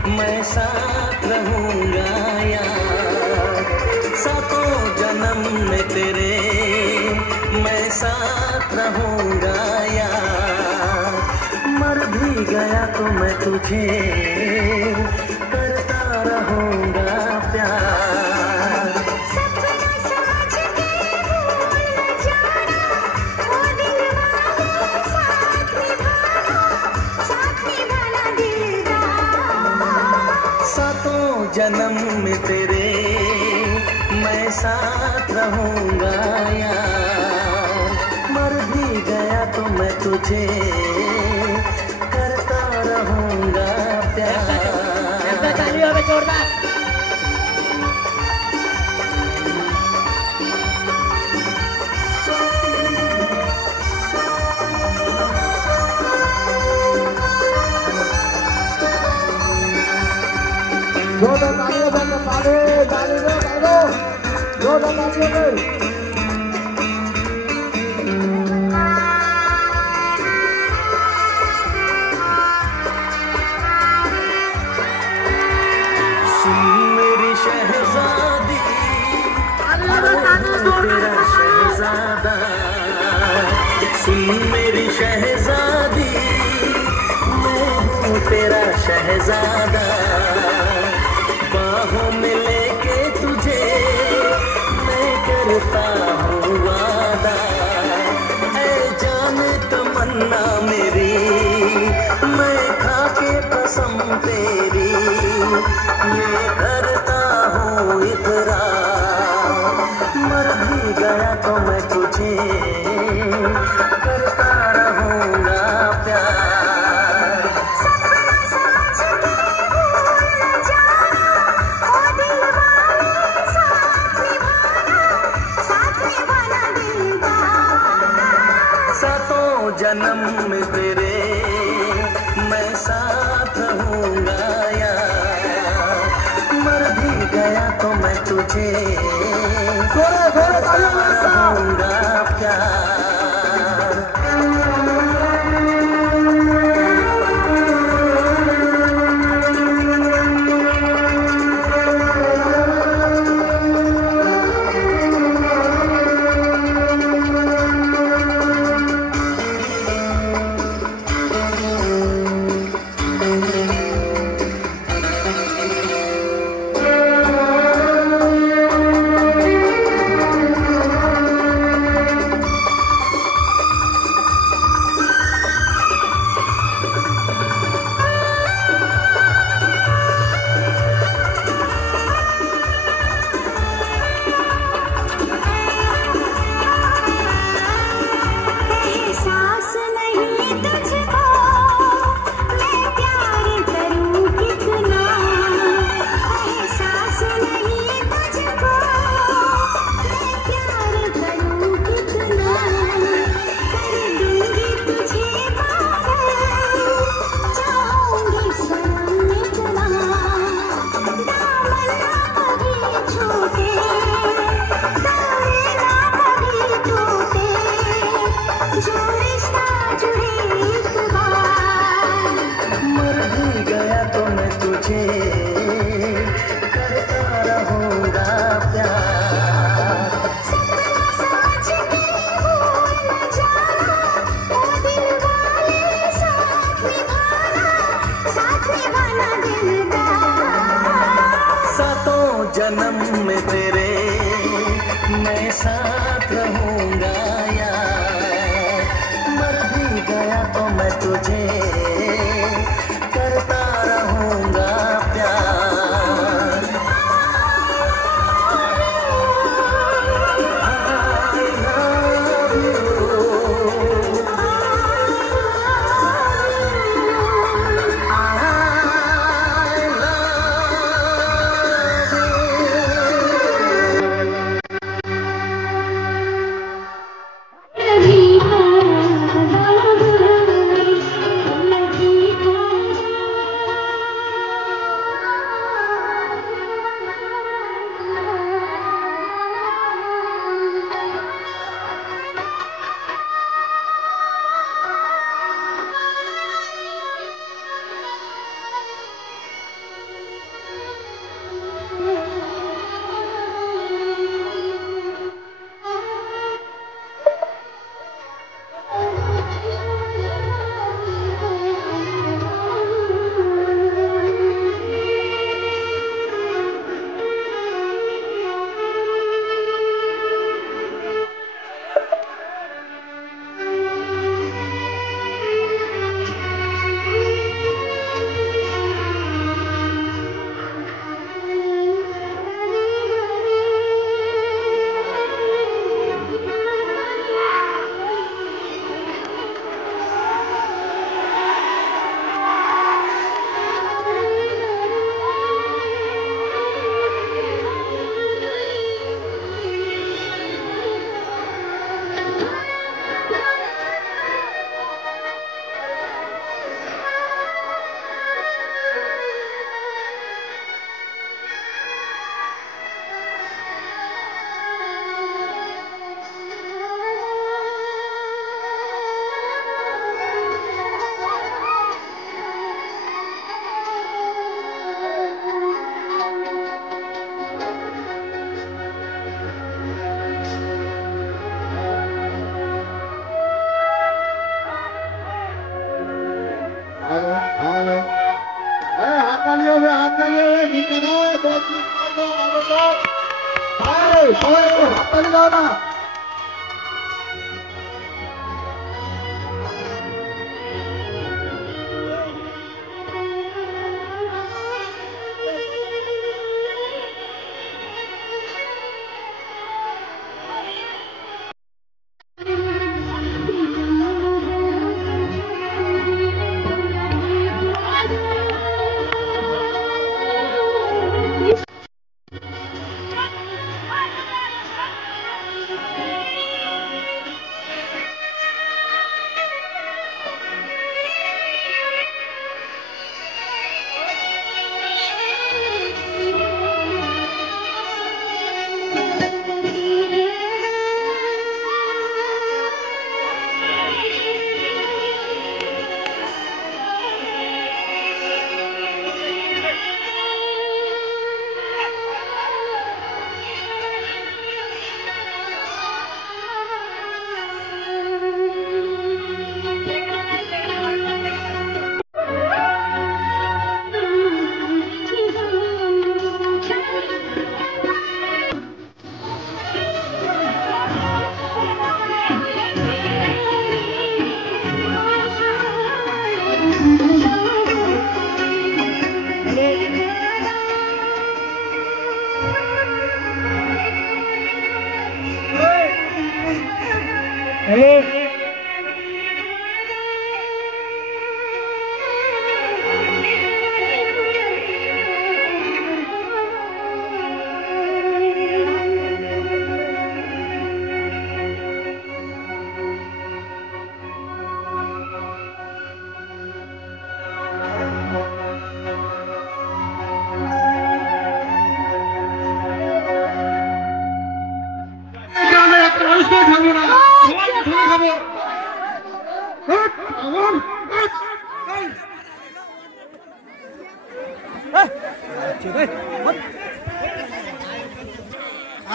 मैं साथ रहूंगा यार सातों जन्म में तेरे मैं साथ रहूंगा यार मर भी गया तो मैं तुझे करता रहूंगा प्यार जन्म में तेरे मैं साथ रहूंगा यार मर भी गया तो मैं तुझे करता रहूंगा प्यार दो तालियों बंद तालियों दो तालियों सुन मेरी शहजादी तेरा शहजादा सुन मेरी शहजादी मैं हूँ तेरा शहजादा बाहों में लेके तुझे मैं करता हूँ वादा ऐ जान तमन्ना मेरी मैं खा के कसम तेरी ये करता हूँ इकरार मर भी गया तो मैं तुझे करता रहूँगा प्यार जन्म में तेरे मैं साथ रहूंगा यार मर भी गया तो मैं तुझे रहूंगा प्यार करता रहूंगा प्यार।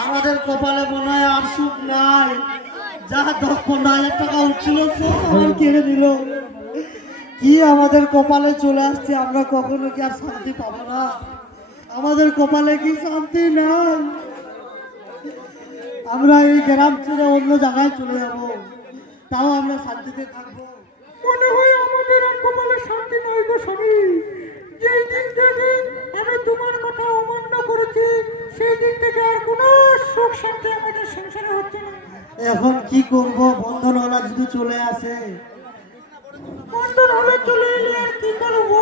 আমাদের কপালে মনে হয় আর সুখ নাই। যা 10-15,000 টাকা উঠছিল সব আমার কেড়ে দিল। কি আমাদের কপালে চলে আসছে, আমরা কখনো কি আর শান্তি পাবো না? আমাদের কপালে কি শান্তি নাই? আমরা এই গ্রাম ছেড়ে অন্য জায়গায় চলে যাব, তাও আমরা শান্তিতে থাকবো? মনে হয় আমাদের আর কপালে শান্তি নয় গো স্বামী। যেই দিন থেকে আমি তোমার কথা অমান্য করেছি সেই দিন থেকে আর কোনো সুখ শান্তি আমাদের সংসারে হচ্ছে না। এখন কি করব, বন্ধনওয়ালা যদি চলে আসে? বন্ধন হলে চলে এলে আর কি করবো?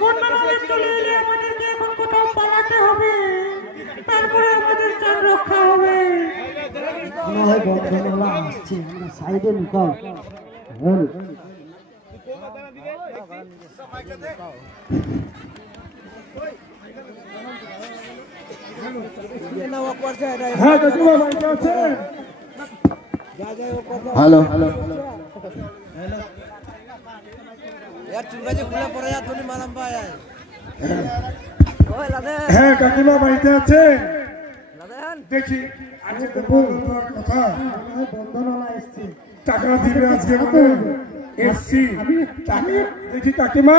বন্ধন হলে চলে এলে আমাদেরকে এখন কোথাও পালাতে হবে, তারপরে আমাদের চান রক্ষা হবে। মনে হয় বন্ধনওয়ালা আসছে, আমরা সাইডে লুকাও। হ্যাঁ কাকিমা বাড়িতে আছেন? হ্যালো হ্যাঁ কাকিমা বাড়িতে আছেন? দেখি আজকে তো বন্ধুর কথা, বন্ধনওয়ালা এসছে। টাকা দিবে আজকে মনে এসছি। দেখি কাকিমা,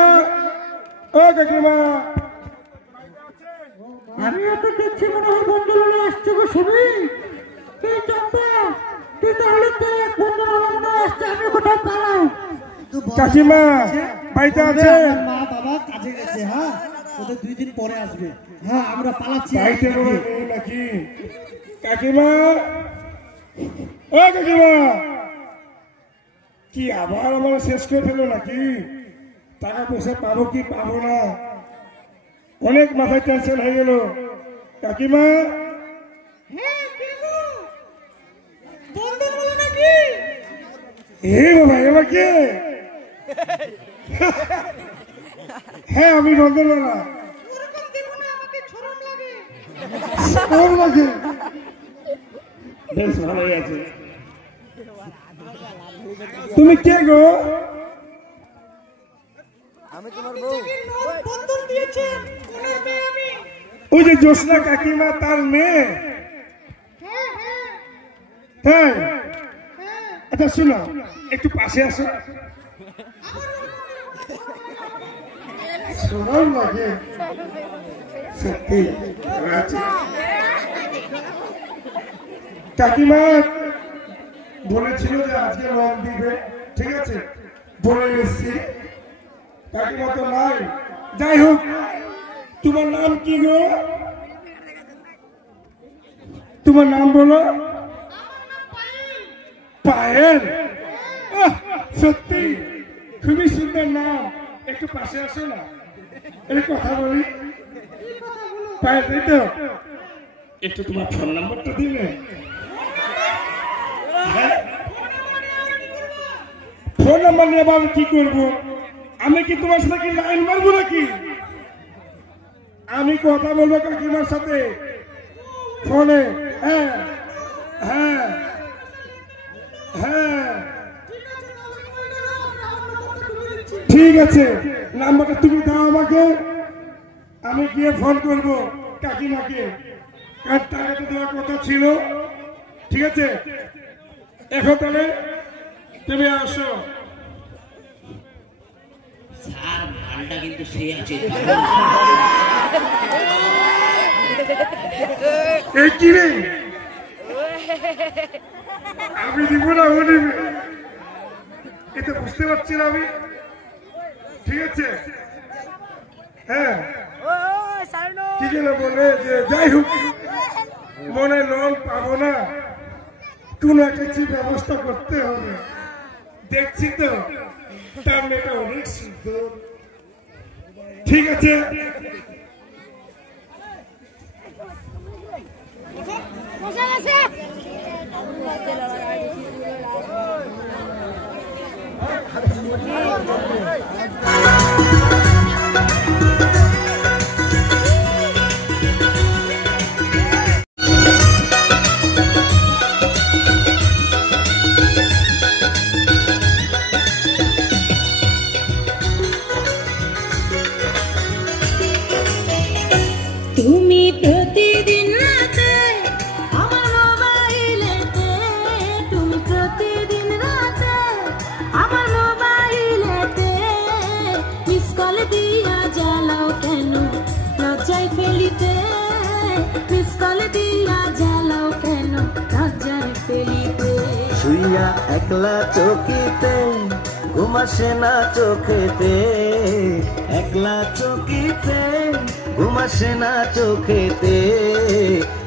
ও কাকিমা, আমিও তো দেখছি মনে হয় বন্ধনওয়ালা আসছে গো স্বামী। তুই চম্পা, তুই তাহলে তো এক বন্ধনওয়ালা মনে হয় আসছে, আমি কোথাও পালাই। কাকিমা বাড়িতে আছেন? মা বাবা কাজে গেছে, হ্যাঁ ওদের 2 দিন পরে আসবে। হ্যাঁ আমরা পালাচ্ছি। বাড়িতে নেই নাকি? কাকিমা, ও কাকিমা, কি আবার আমার শেষ করে ফেলো নাকি? টাকা পয়সা পাবো কি পাবো না, অনেক মাথায় টেনশন হয়ে গেল। কাকিমা, বাবা এবার কে? হ্যাঁ আমি বন্ধনওয়ালা। বেশ ভালোই আছে। তুমি কে গো? ওই যে জ্যোৎস্না কাকিমা তার মেয়ে। হ্যাঁ আচ্ছা শোনো, একটু পাশে আসো। শোনাও লাগে সত্যি। কাকিমা বলেছিল যে আজকে রং দিবে, ঠিক আছে বলে এসছি। কাকিমা তো নাই, যাই হোক। তোমার নাম কি গো? তোমার নাম বলো। পায়েল? সত্যি খুবই সুন্দর নাম। একটু পাশে আসো না, একটু কথা বলি। পায়েল তাই তো? একটু তোমার ফোন নাম্বারটা দিবে? ফোন নাম্বার নিয়ে আমি কি করবো? আমি কি তোমার সাথে কি লাইন মারবো নাকি? আমি কথা বলবো কাকিমার সাথে ফোনে। হ্যাঁ হ্যাঁ হ্যাঁ ঠিক আছে, নাম্বারটা তুমি দাও আমাকে, আমি গিয়ে ফোন করবো কাকিমাকে। কার টাকাটা দেওয়ার কথা ছিল, ঠিক আছে? এখন তাহলে তুমি আসো। স্যার মালটা কিন্তু সেই আছে। এই কি রে? আমি দিব না, ও দিবে। এটা বুঝতে পারছি না আমি, ঠিক আছে? হ্যাঁ কি যেন বলে যে যাই হোক, মনে লোন পাবো না, কোনো কিছু ব্যবস্থা করতে হবে। দেখছি তো তার মেয়েটা অনেক সুন্দর, ঠিক আছে? তুমি প্রতিদিন রাতে আমার মোবাইলেতে, তুমি প্রতিদিন রাতে আমার মোবাইলেতে মিস কল দিয়া জ্বালাও কেন লজ্জায় ফেলিতে, মিস কল দিয়া জ্বালাও কেন লজ্জায় ফেলিতে। শুইয়া একলা চকিতে ঘুমাসে না চোখেতে, একলা চোখেতে ঘুমাসে না চোখেতে,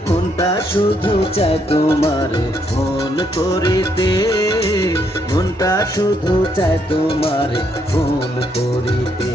মনটা শুধু চায় তোমারে ফোন করিতে, মনটা শুধু চায় তোমারে ফোন করিতে।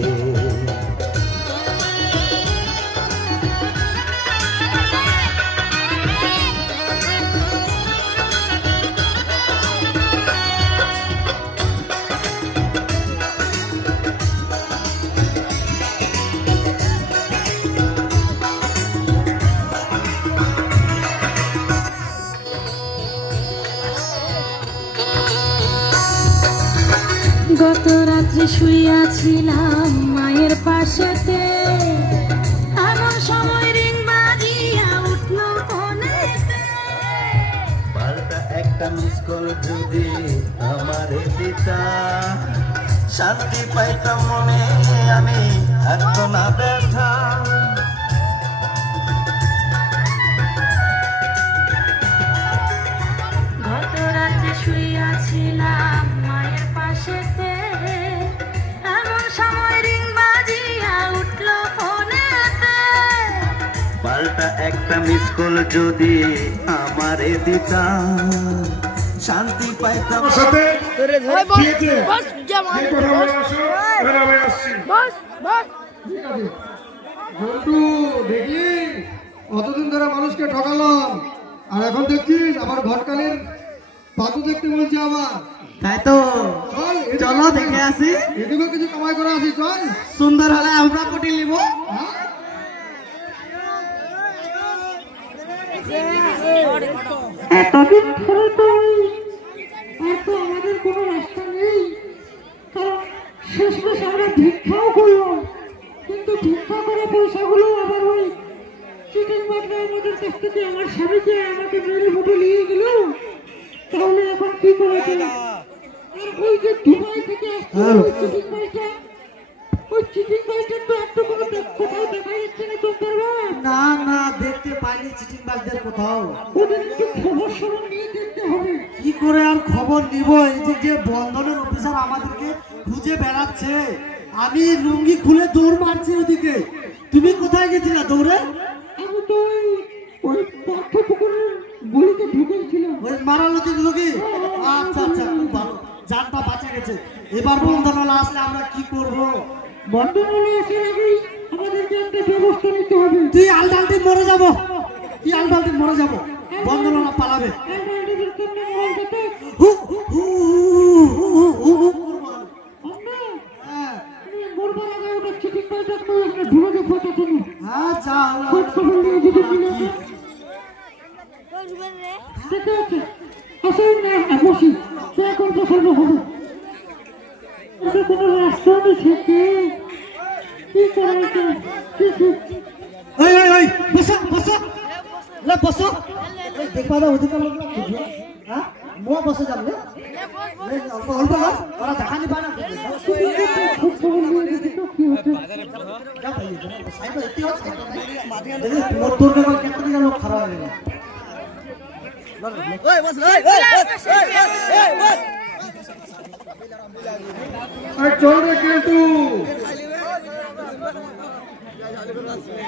গত রাত্রে শুইয়াছিলাম মায়ের পাশেতে, এমন সময় রিং বাজিয়া উঠল ফোনেতে। পাল্টা একটা মিস কল যদি আমারে দিতা, শান্তি পাইতাম মনে আমি থাকতো না ব্যথা। গত রাত্রে শুইয়াছিলাম মায়ের পাশেতে, এমন সময় রিং বাজিয়া উঠল ফোনেতে। পাল্টা একটা মিস কল যদি আমারে দিতা, শান্তি পাইতাম। সাথে জন্টু দেখলি অতদিন ধরে মানুষকে ঠকালাম, আর এখন দেখছিস আমার ঘটকালের পাতু দেখতে বলছে আবার। তাই তো চল চলো দেখে আসি, এদিকেও কিছু কামাই করে আসি। চল, সুন্দর হলে আমরা পটি নিব। এতদিন ধরে তো আর তো আমাদের কোনো রাস্তা নেই, কারণ শেষমেশ আমরা ভিক্ষাও করলাম, কিন্তু ভিক্ষা করে পয়সাগুলো আবার ওই চিকেন বাটলা আমাদের কাছ থেকে আমার স্বামীকে আমাকে মেরে মুঠে নিয়ে গেল। তাহলে এখন কি করা যায়? আর ওই যে দুবাই থেকে আসছে ওই চিকেন বাটলা, ওই চিকেন বাটলা তো একটু কোনো কোথাও দেখা যাচ্ছে না। তোর না না, দেখতে পাইনি চিটিং বাজদের কোথাও। ওদের একটু খবর সবর নিয়ে দেখতে হবে। কি করে আর খবর নিব? এই যে বন্ধনের অফিসার আমাদেরকে খুঁজে বেড়াচ্ছে, আমি লুঙ্গি খুলে দৌড় মারছি ওদিকে। তুমি কোথায় গেছিলে দৌড়ে? আমি তো ওই পাঠ্যপুকুরের বলিতে ঢুকেছিলাম। ওই মারালো দিন লোকে। আচ্ছা আচ্ছা, খুব ভালো, জানটা বাঁচা গেছে। এবার বন্ধনওয়ালা আসলে আমরা কি করব? বন্ধনওয়ালা আসার আগেই আমাদেরকে একটা ব্যবস্থা নিতে হবে। তুই আলদালটি মরে যাবো, তুই আলদালটি মরে যাবো, বন্ধনওয়ালা পালাবে। দেখবা ওদিকে মোয়া বসে যাবে অল্প ওরা দেখা নিবা না। লোক খারাপ হয়ে গেল। চল রে কিন্তু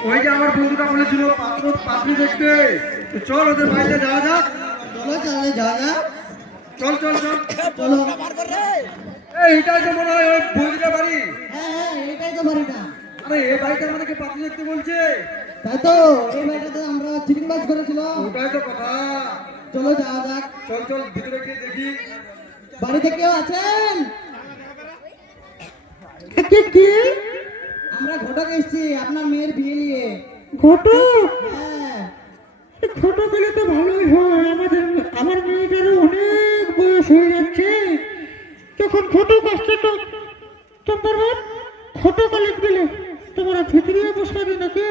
ওই যে আমার বন্ধুটা বলেছিল পাত্র দেখতে, চল ওদের বাড়িতে যাওয়া যাক। চলো যাওয়া যাক, চল চল চল চলো। এইটাই তো মনে হয় ওই বন্ধুটা বাড়ি। হ্যাঁ এইটাই তো বাড়িটা। আরে এই বাড়িটা আমাদেরকে পাত্র দেখতে বলছে। তাই তো, এই বাড়িটাতে আমরা চিকেন মাছ করেছিলাম। ওটাই তো কথা, চলো যাওয়া যাক। চল চল ভিতরে গিয়ে দেখি। বাড়িতে কেউ আছেন? কি আমরা ঘটক এসেছি আপনার মেয়ের বিয়ে নিয়ে। ঘটক? হ্যাঁ, ঘটক হলে তো ভালোই হয়। আমার মেয়েটারও অনেক বয়স হয়ে যাচ্ছে, তখন ঘটক আসছে তো তোমার ঘটক লিখবে তোমরা ভিতরে বসবা নাকি?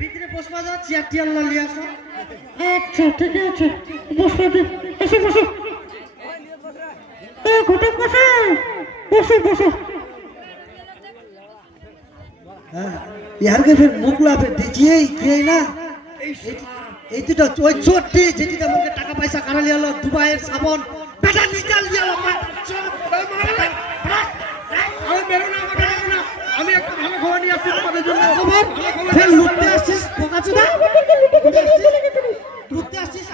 ভিতরে বসবা যা, চেয়ার টিয়ার নিয়ে আসো। আচ্ছা ঠিক আছে, বসবা এসে বসো। ঘটক বসো বসো বসো। यार के फिर मुकला पे दीजिए ये ना এই দুটো ওই চোরটি যেটিতে আমাকে টাকা পয়সা কারা লিয়ালো দুবাইয়ের সাবন বেটা নিকাল লিয়ালো আরে বেরো না, আমাকে ডাকো না। আমি একটা ভালো খবর নিয়ে আসছি তোমাদের জন্য। ফের লুটতে আসছিস বোকাচোদা, লুটতে আসছিস।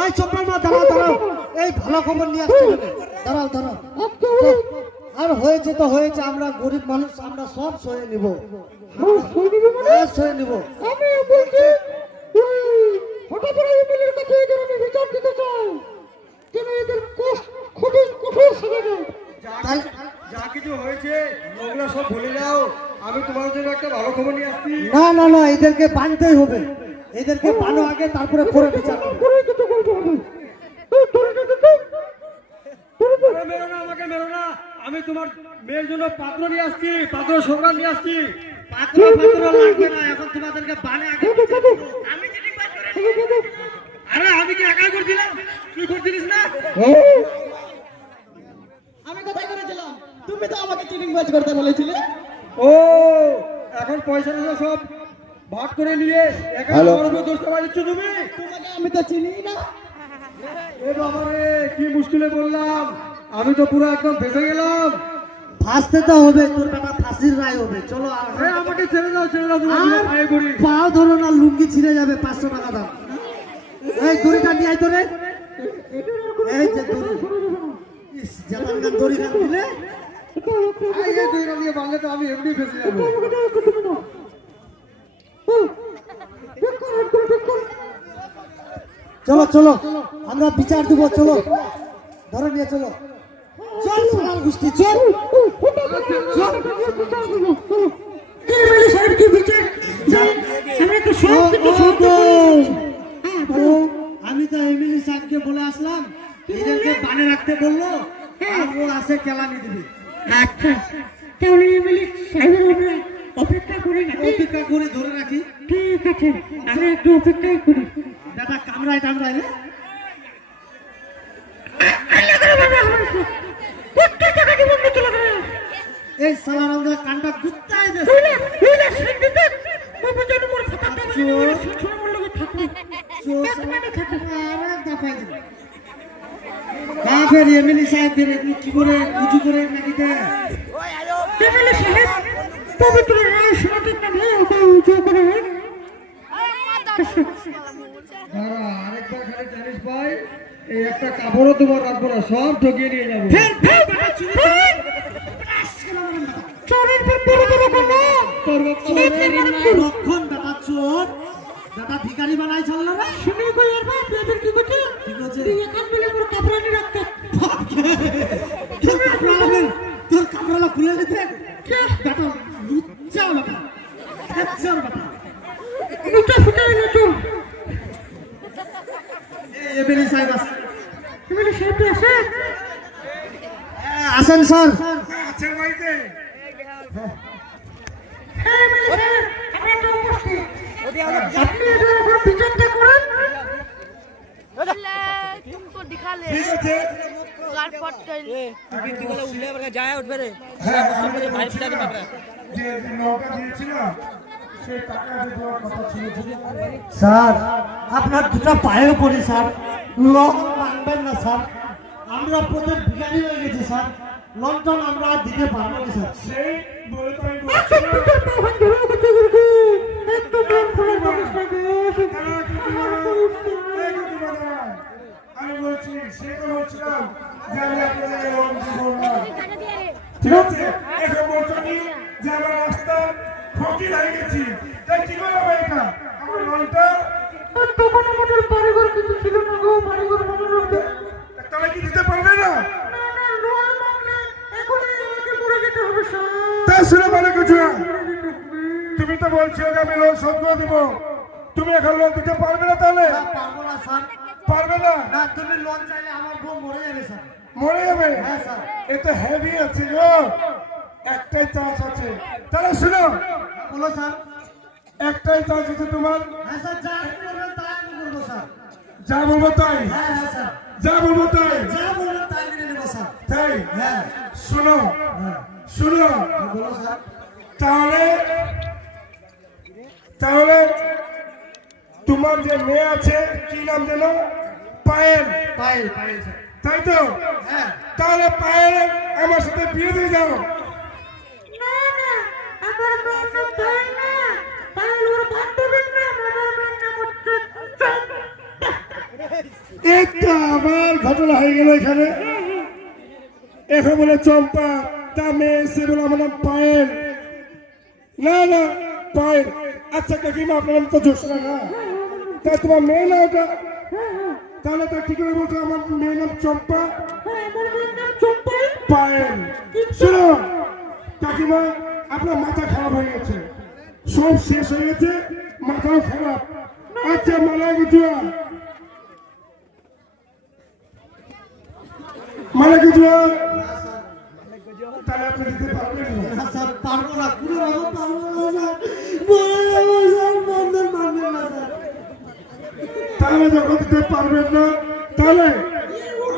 ওই চোপড়ার মা দাঁড়াও দাঁড়াও, এই ভালো খবর নিয়ে আসছি, দাঁড়াও দাঁড়াও। আর হয়েছে তো হয়েছে, আমরা গরিব মানুষ, আমরা সব সয়ে নিব, সয়ে নিব। আমি বলছি হঠাৎ করে এমএলএর কাছে এদের আমি বিচার দিতে চাই, যেন এদের কঠোর কঠোর সাজা দেয়। যা কিছু হয়েছে ওগুলো সব ভুলে যাও, আমি তোমার জন্য একটা ভালো খবর নিয়ে আসছি। না না না, এদেরকে বানতেই হবে, এদেরকে বানো আগে, তারপরে পরে বিচার হবে। মেরো না, আমাকে মেরো না। আমি তোমার মেয়ের জন্য পাত্র নিয়ে আসছি, পাত্র সংগ্রাম নিয়ে আসছি। পাত্র পাত্র লাগবে না, এখন তোমাদেরকে বানে আগে বিচার দেব। আমি চিঠি পাস করে আরে আমি কি একাই করছিলাম, তুই করছিলিস না? আমি কোথায় করেছিলাম? তুমি তো আমাকে চিটিং বাজ করতে বলেছিলে। ও এখন পয়সা টয়সা সব ভাগ করে নিয়ে একা আমার উপর দোষ চাপাই দিচ্ছ তুমি? তোমাকে আমি তো চিনি না। এ বাবা রে, কি মুশকিলে বললাম, আমি তো পুরো একদম ফেসে গেলাম। ফাঁসতে তো হবে, তোর বেটা ফাঁসির রায় হবে। চলো আরে আমাকে ছেড়ে দাও, ছেড়ে দাও, তোমার পায়ে পড়ি। পাও ধরো না, লুঙ্গি ছিঁড়ে যাবে, 500 টাকা দাম। এই দড়িটা নিয়ে আয় তোরে, এই যে দড়ি, ইস জামানটা দড়ি গান দিলে, এই দড়িটা দিয়ে বাঁধলে তো আমি এমনি ফেসে যাবো। চলো চলো আমরা বিচার দিব, চলো ধরে নিয়ে চলো, চল সালার গোষ্ঠী, চল চল। আমি তো এমএলএ সাহেবকে বলে আসলাম, এদেরকে বানে রাখতে বললো, আর ও আসে কেলানি দিবে। আচ্ছা তাহলে এমএলএ সাহেবের আমরা অপেক্ষা করি না? অপেক্ষা করে ধরে রাখি। ঠিক আছে, আমরা একটু অপেক্ষাই করি। দাদা কামড়ায় টামড়ায় না, এই সালার আমরা কানটা গুত্তায় দে। ফের এমএলএ সাহেব কি করে উঁচু করে নাকি দেয়? এমএলএ সাহেব পবিত্র রায় সমাধির নামে উঁচু করে। আরেকবার খালি জানিস ভাই, এই একটা কাপড়ও তোমার রাখবো না, সব ঢুকিয়ে নিয়ে যাবো। লক্ষণ বেটা চোর, বেটা ভিখারি বানাই চললো না। শুনে কই আর ভাই পেটের কি করছে? কি করছে? তুই এখান বলে মোর কাপড় নি রাখতে। তোর কাপড়লা খুলে নিতে বেটা লুচ্চা বেটা, খেচ্ছর বেটা, লুটা ফুটাই না তো। এমএলএ সাহেব এমএলএ সাহেব আছে? আসেন স্যার। আছেন বাড়িতে? হ্যাঁ এমএলএ সাহেব, আমরা তো উপস্থিত। আপনি এদের উপর বিচারটা করেন। तुमको दिखा ले ঠিক আছে, गार पट कर যে নৌকা দিয়েছিল সেই টাকা দেওয়ার কথা ছিল। স্যার আপনার দুটা পায়ে পড়ি স্যার, লোন মানবেন না স্যার, আমরা প্রথম ভিখারি হয়ে গেছি স্যার, লোনটা আমরা আর দিতে পারবো না স্যার। সেই বলে তো আমি বলছিলাম, আমি বলছি সে তো বলছিলাম যে আমি আপনাদের লোন দিব না, ঠিক আছে? এখন বলছো কি যে আমার রাস্তার ফকির হয়ে গেছি, তাই কি করবো এটা? আমার লোনটা তখন আমাদের বাড়িঘর কিছু ছিল না গো, বাড়িঘর বানানোর জন্য। তাহলে কি দিতে পারবে না? তা শুনে মানে কিছু না, তুমি তো বলছো যে আমি লোন শোধ করে দিব, তুমি এখন লোন দিতে পারবে না? তাহলে পারবো না স্যার, পারবে না? না তুমি লোন চাইলে আমার বউ মরে যাবে স্যার। মরে যাবে? হ্যাঁ স্যার। এ তো হেভি আছে গো, একটাই চান্স আছে। তাহলে শুনো, বলো স্যার। একটাই চান্স আছে তোমার। হ্যাঁ স্যার, যা বলবেন তাই আমি করবো স্যার। যা বলবো তাই? হ্যাঁ হ্যাঁ স্যার, যা বলবো তাই? যা বলবেন তাই মেনে নেবো স্যার। তাই? হ্যাঁ শুনো শুনো, বলো স্যার। তাহলে তাহলে তোমার যে মেয়ে আছে কি নাম যেন? পায়েল। পায়েল, পায়েল স্যার। তাই তো? তাহলে পায়েল আমার সাথে বিয়ে দিয়ে যাও। না না, আমার মেয়ের নাম পায়েল না, পায়েল ওর বান্ধবীর নাম, আমার মেয়ের নাম হচ্ছে চম্পা। একটা আবার ঘটনা হয়ে গেল এখানে। এখন বলে চম্পা, তা মেয়ে এসে বলে আমার নাম পায়েল। না না পায়েল। আচ্ছা কাকিমা আপনার নাম তো জোসনা না, তা তোমার মেয়ে না ওটা? তাহলে তো কি করে বলছো আমার মেয়ের নাম চম্পা? আমার মেয়ের নাম চম্পা পায়েল। শোনো কাকিমা, আপনার মাথা খারাপ হয়ে গেছে, সব শেষ হয়ে গেছে, মাথাও খারাপ। আচ্ছা মালা গুজুয়া, মালা গুজুয়া, তাহলে আপনি দিতে পারবেন না? স্যার পারবো না, কোনো রকম পারবো না স্যার, বন্ধন পারবেন না স্যার। তাহলে যখন দিতে পারবেন না, তাহলে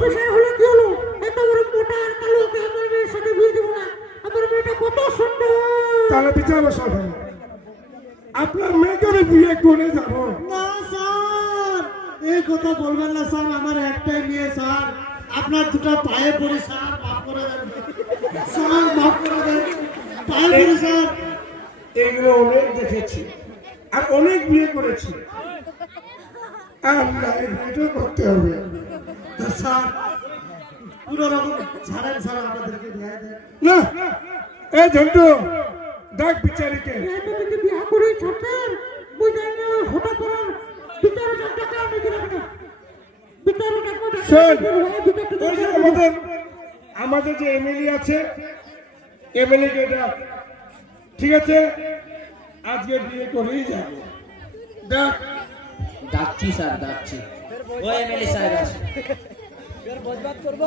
বিষয় হলো কি হলো, এত বড় মোটা আর কালোকে আমার মেয়ের সাথে বিয়ে দেবো না। আমার মেয়েটা কত সুন্দর। তাহলে বিচার বসাও। আপনার মেয়েকে আমি বিয়ে করে যাবো। না স্যার, এই কথা বলবেন না স্যার, আমার একটাই মেয়ে স্যার। আপনার দুটো পায়ে পড়ি স্যার, মাফ করে দেন স্যার, মাফ করে দেন, পায়ে পড়ি স্যার। এগুলো অনেক দেখেছি আর অনেক বিয়ে করেছি, আর না এই বিয়েটা করতে হবে স্যার। পুরো রকম ছাড়েন স্যার, আমাদেরকে দেয় দেন না। এই ঝন্টু ডাক বিচারিকে। এতদিকে বিয়ে করে ছাড়তেন, বুঝলেন না? হঠাৎ করে বিচারকের টাকা আমি দিলাম না। শোন, ওই যে আমাদের যে এমএলএ আছে, এমএলএ কে ডাক, ঠিক আছে? আজকে বিয়ে করেই যাবো। ডাক। ডাকছি স্যার, ডাকছি। ও এমএলএ সাহেব আছে। ফের বজবাত করব।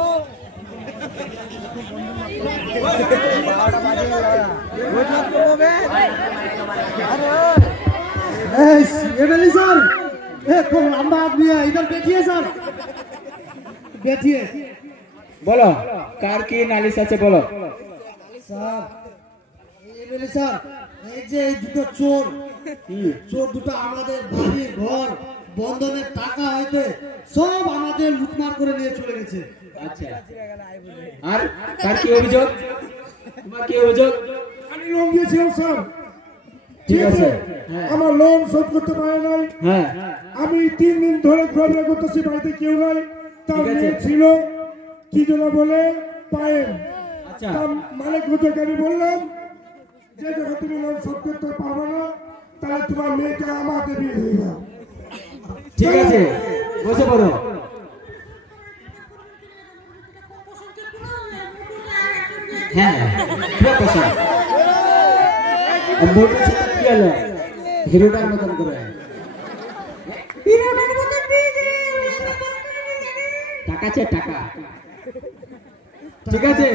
एमएलए सर, खूब लंबा आदमी है, इधर बैठिए सर, बैठिए। বলো কার কি নালিশ আছে বলো। স্যার এমএলএ স্যার, এই যে এই দুটো চোর, চোর দুটো আমাদের বাড়ি ঘর বন্ধনের টাকা হইতে সব আমাদের লুটমার করে নিয়ে চলে গেছে। আচ্ছা, আর কার কি অভিযোগ? তোমার কি অভিযোগ? আমি লোন দিয়েছিলাম স্যার, ঠিক আছে, আমার লোন শোধ করতে পারে নাই। হ্যাঁ, আমি 3 দিন ধরে ঘোরাফেরা করতেছি, বাড়িতে কেউ নাই। তার মেয়ে ছিল কি যেন বলে পায়েল। আচ্ছা, মালিক হুজুরকে আমি বললাম যে যখন তুমি লোন শোধ করতে পারবে না, তাহলে তোমার মেয়েকে আমাকে বিয়ে দিয়ে দাও। ঠিক আছে, বসে পড়ো। হ্যাঁ, মোটর সাইকেল কি হলো? হিরোটার মতন করে টাকা আছে, টাকা। ঠিক আছে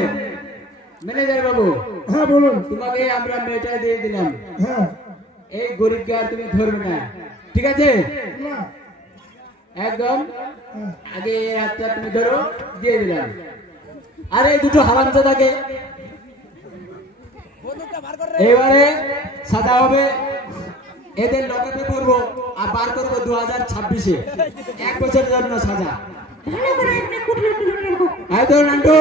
ম্যানেজার বাবু। হ্যাঁ বলুন। তোমাকে আমরা মেয়েটা দিয়ে দিলাম। হ্যাঁ, এই গরিবকে আর তুমি ধরবে না, ঠিক আছে? না একদম আগে এই হাতটা তুমি ধরো, দিয়ে দিলাম। আর এই দুটো হারামজাদাকে এবারে সাজা হবে, এদের লকেটে করবো আর বার করবো 2026-এ 1 বছরের জন্য সাজা। এই তো নান্টু,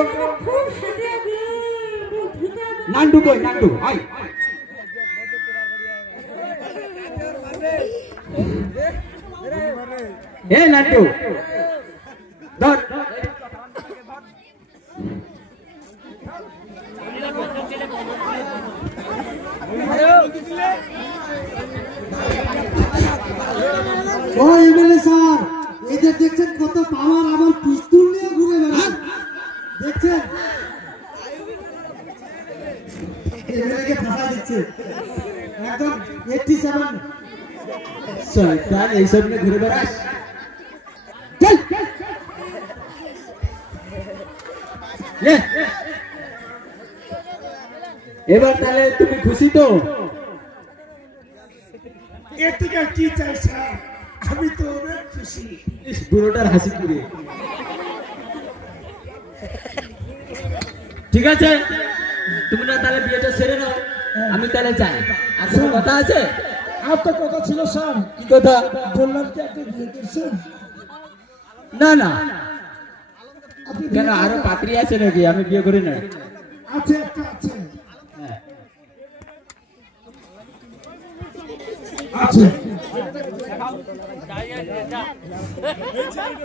নান্টু কই? নান্টু আই। এ নান্টু ধর। ও এমএলএ স্যার, এই যে দেখছেন কত পাওয়ার, আমার পিস্তল নিয়ে ঘুরে বেড়ায়, দেখছেন? এমএলএকে ফাঁসা দিচ্ছে একদম 87। শয়তান, এইসব নিয়ে ঘুরে বেড়াস। এবার তাহলে তুমি খুশি তো? এর থেকে কি চাই স্যার, আমি তো অনেক খুশি। বুড়োটার হাসি করে। ঠিক আছে, তুমি না তাহলে বিয়েটা সেরে নাও, আমি তাহলে যাই। আর কোনো কথা আছে? আপনার কথা ছিল স্যার। কি কথা? বললাম কি আপনি বিয়ে করছেন? না না, কেন আরো পাত্রী আছে নাকি? আমি বিয়ে করি না। আছে একটা আছে। আছে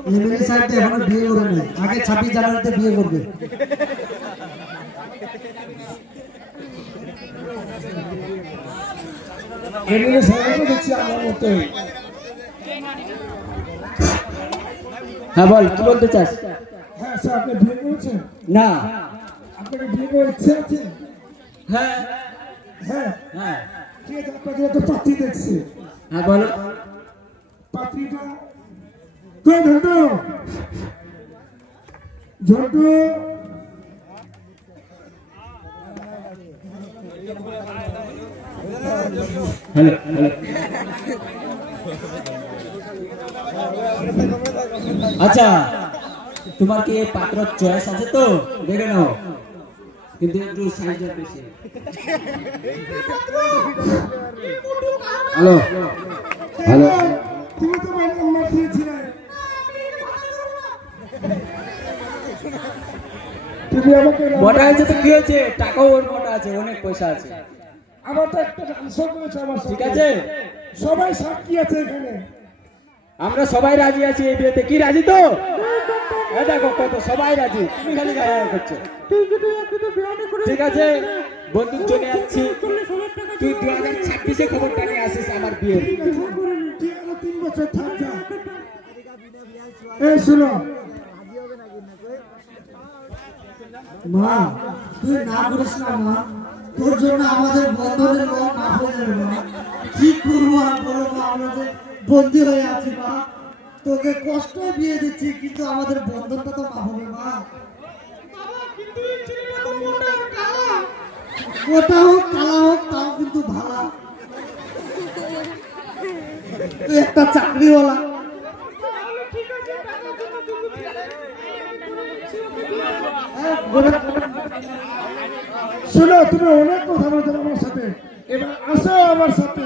এমএলএ সাহেব এখনো বিয়ে করে নাই, আগে 26 জানুয়ারিতে বিয়ে করবে। এমএলএ সাহেব দেখছি আমার মতোই। হ্যাঁ বল, কি বলতে চাস? হ্যাঁ স্যার, আপনি বিয়ে করেছেন? না। আপনাকে বিয়ে করার ইচ্ছে আছে? হ্যাঁ হ্যাঁ হ্যাঁ ঠিক আছে, আপনাকে একটা পাত্রী দেখছি। হ্যাঁ বলো। পাত্রীটা কই? Jhantu, Jhantu, hello hello. আচ্ছা, তোমার কি এই পাত্র চয়েস আছে তো? দেখে নাও, কিন্তু একটু সাইজের বেশি। Hello hello. তুমি তো আমার নাম্বার দিয়েছিলে। তুমি আমাকে মোটা আছে তো কি হয়েছে? টাকাও ওর মোটা আছে, অনেক পয়সা আছে। আমার তো একটা আনসার করেছে আমার সাথে। ঠিক আছে, সবাই সাক্ষী আছে এখানে। আমরা সবাই রাজি আছি এই বিয়েতে। কি রাজি তো? দেখো কত সবাই রাজি, তুমি খালি গায়ে করছো। ঠিক আছে, বন্দুক চলে যাচ্ছি। তুই 2026-এ খবরটা নিয়ে আসিস আমার বিয়ের। 3 বছর থাক যা। এই শুনো মা, তুই না করিস না মা, তোর জন্য আমাদের বন্ধনের লোক মাফ হয়ে যাবে মা। কি করবো আর বলো মা, আমরা যে বন্দী হয়ে আছি মা। তোকে কষ্ট বিয়ে দিচ্ছি, কিন্তু আমাদের বন্ধনটা তো মাফ হবে মা। ওটা হোক কালা হোক, তাও কিন্তু ভালা। তুই একটা চাকরিওয়ালা। শোনো, তুমি অনেক কথা বলছো আমার সাথে, এবার আসো আমার সাথে।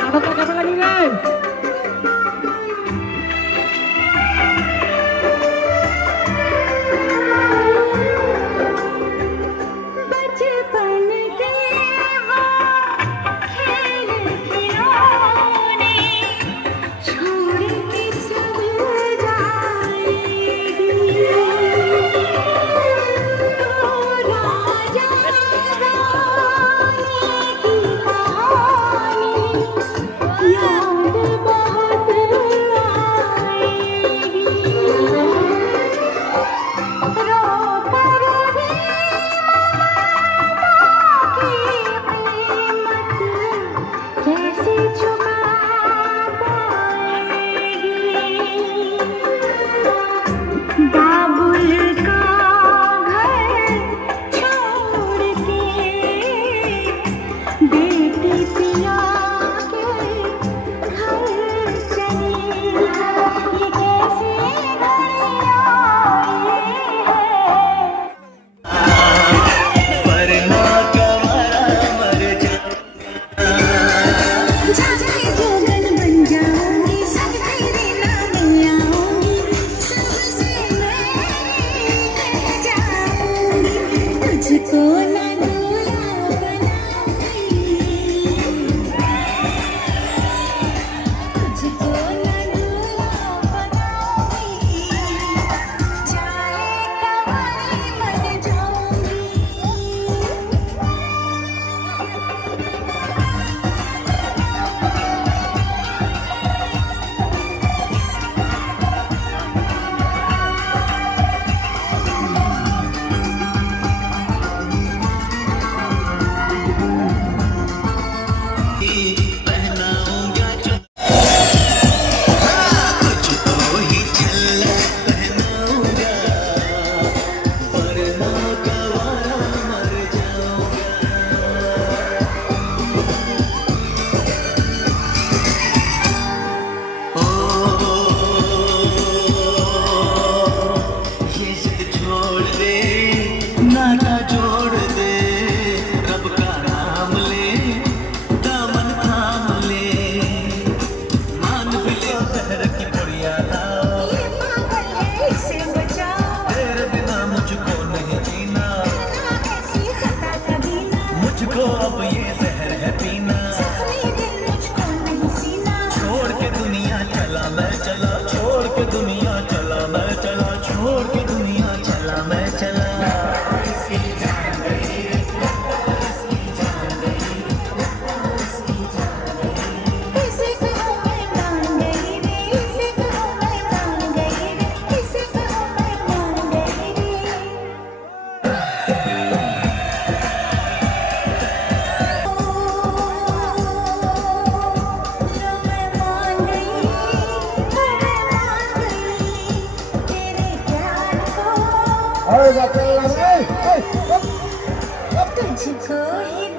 কাটা কেমন লাগবে? अरे बाप रे तुझको ही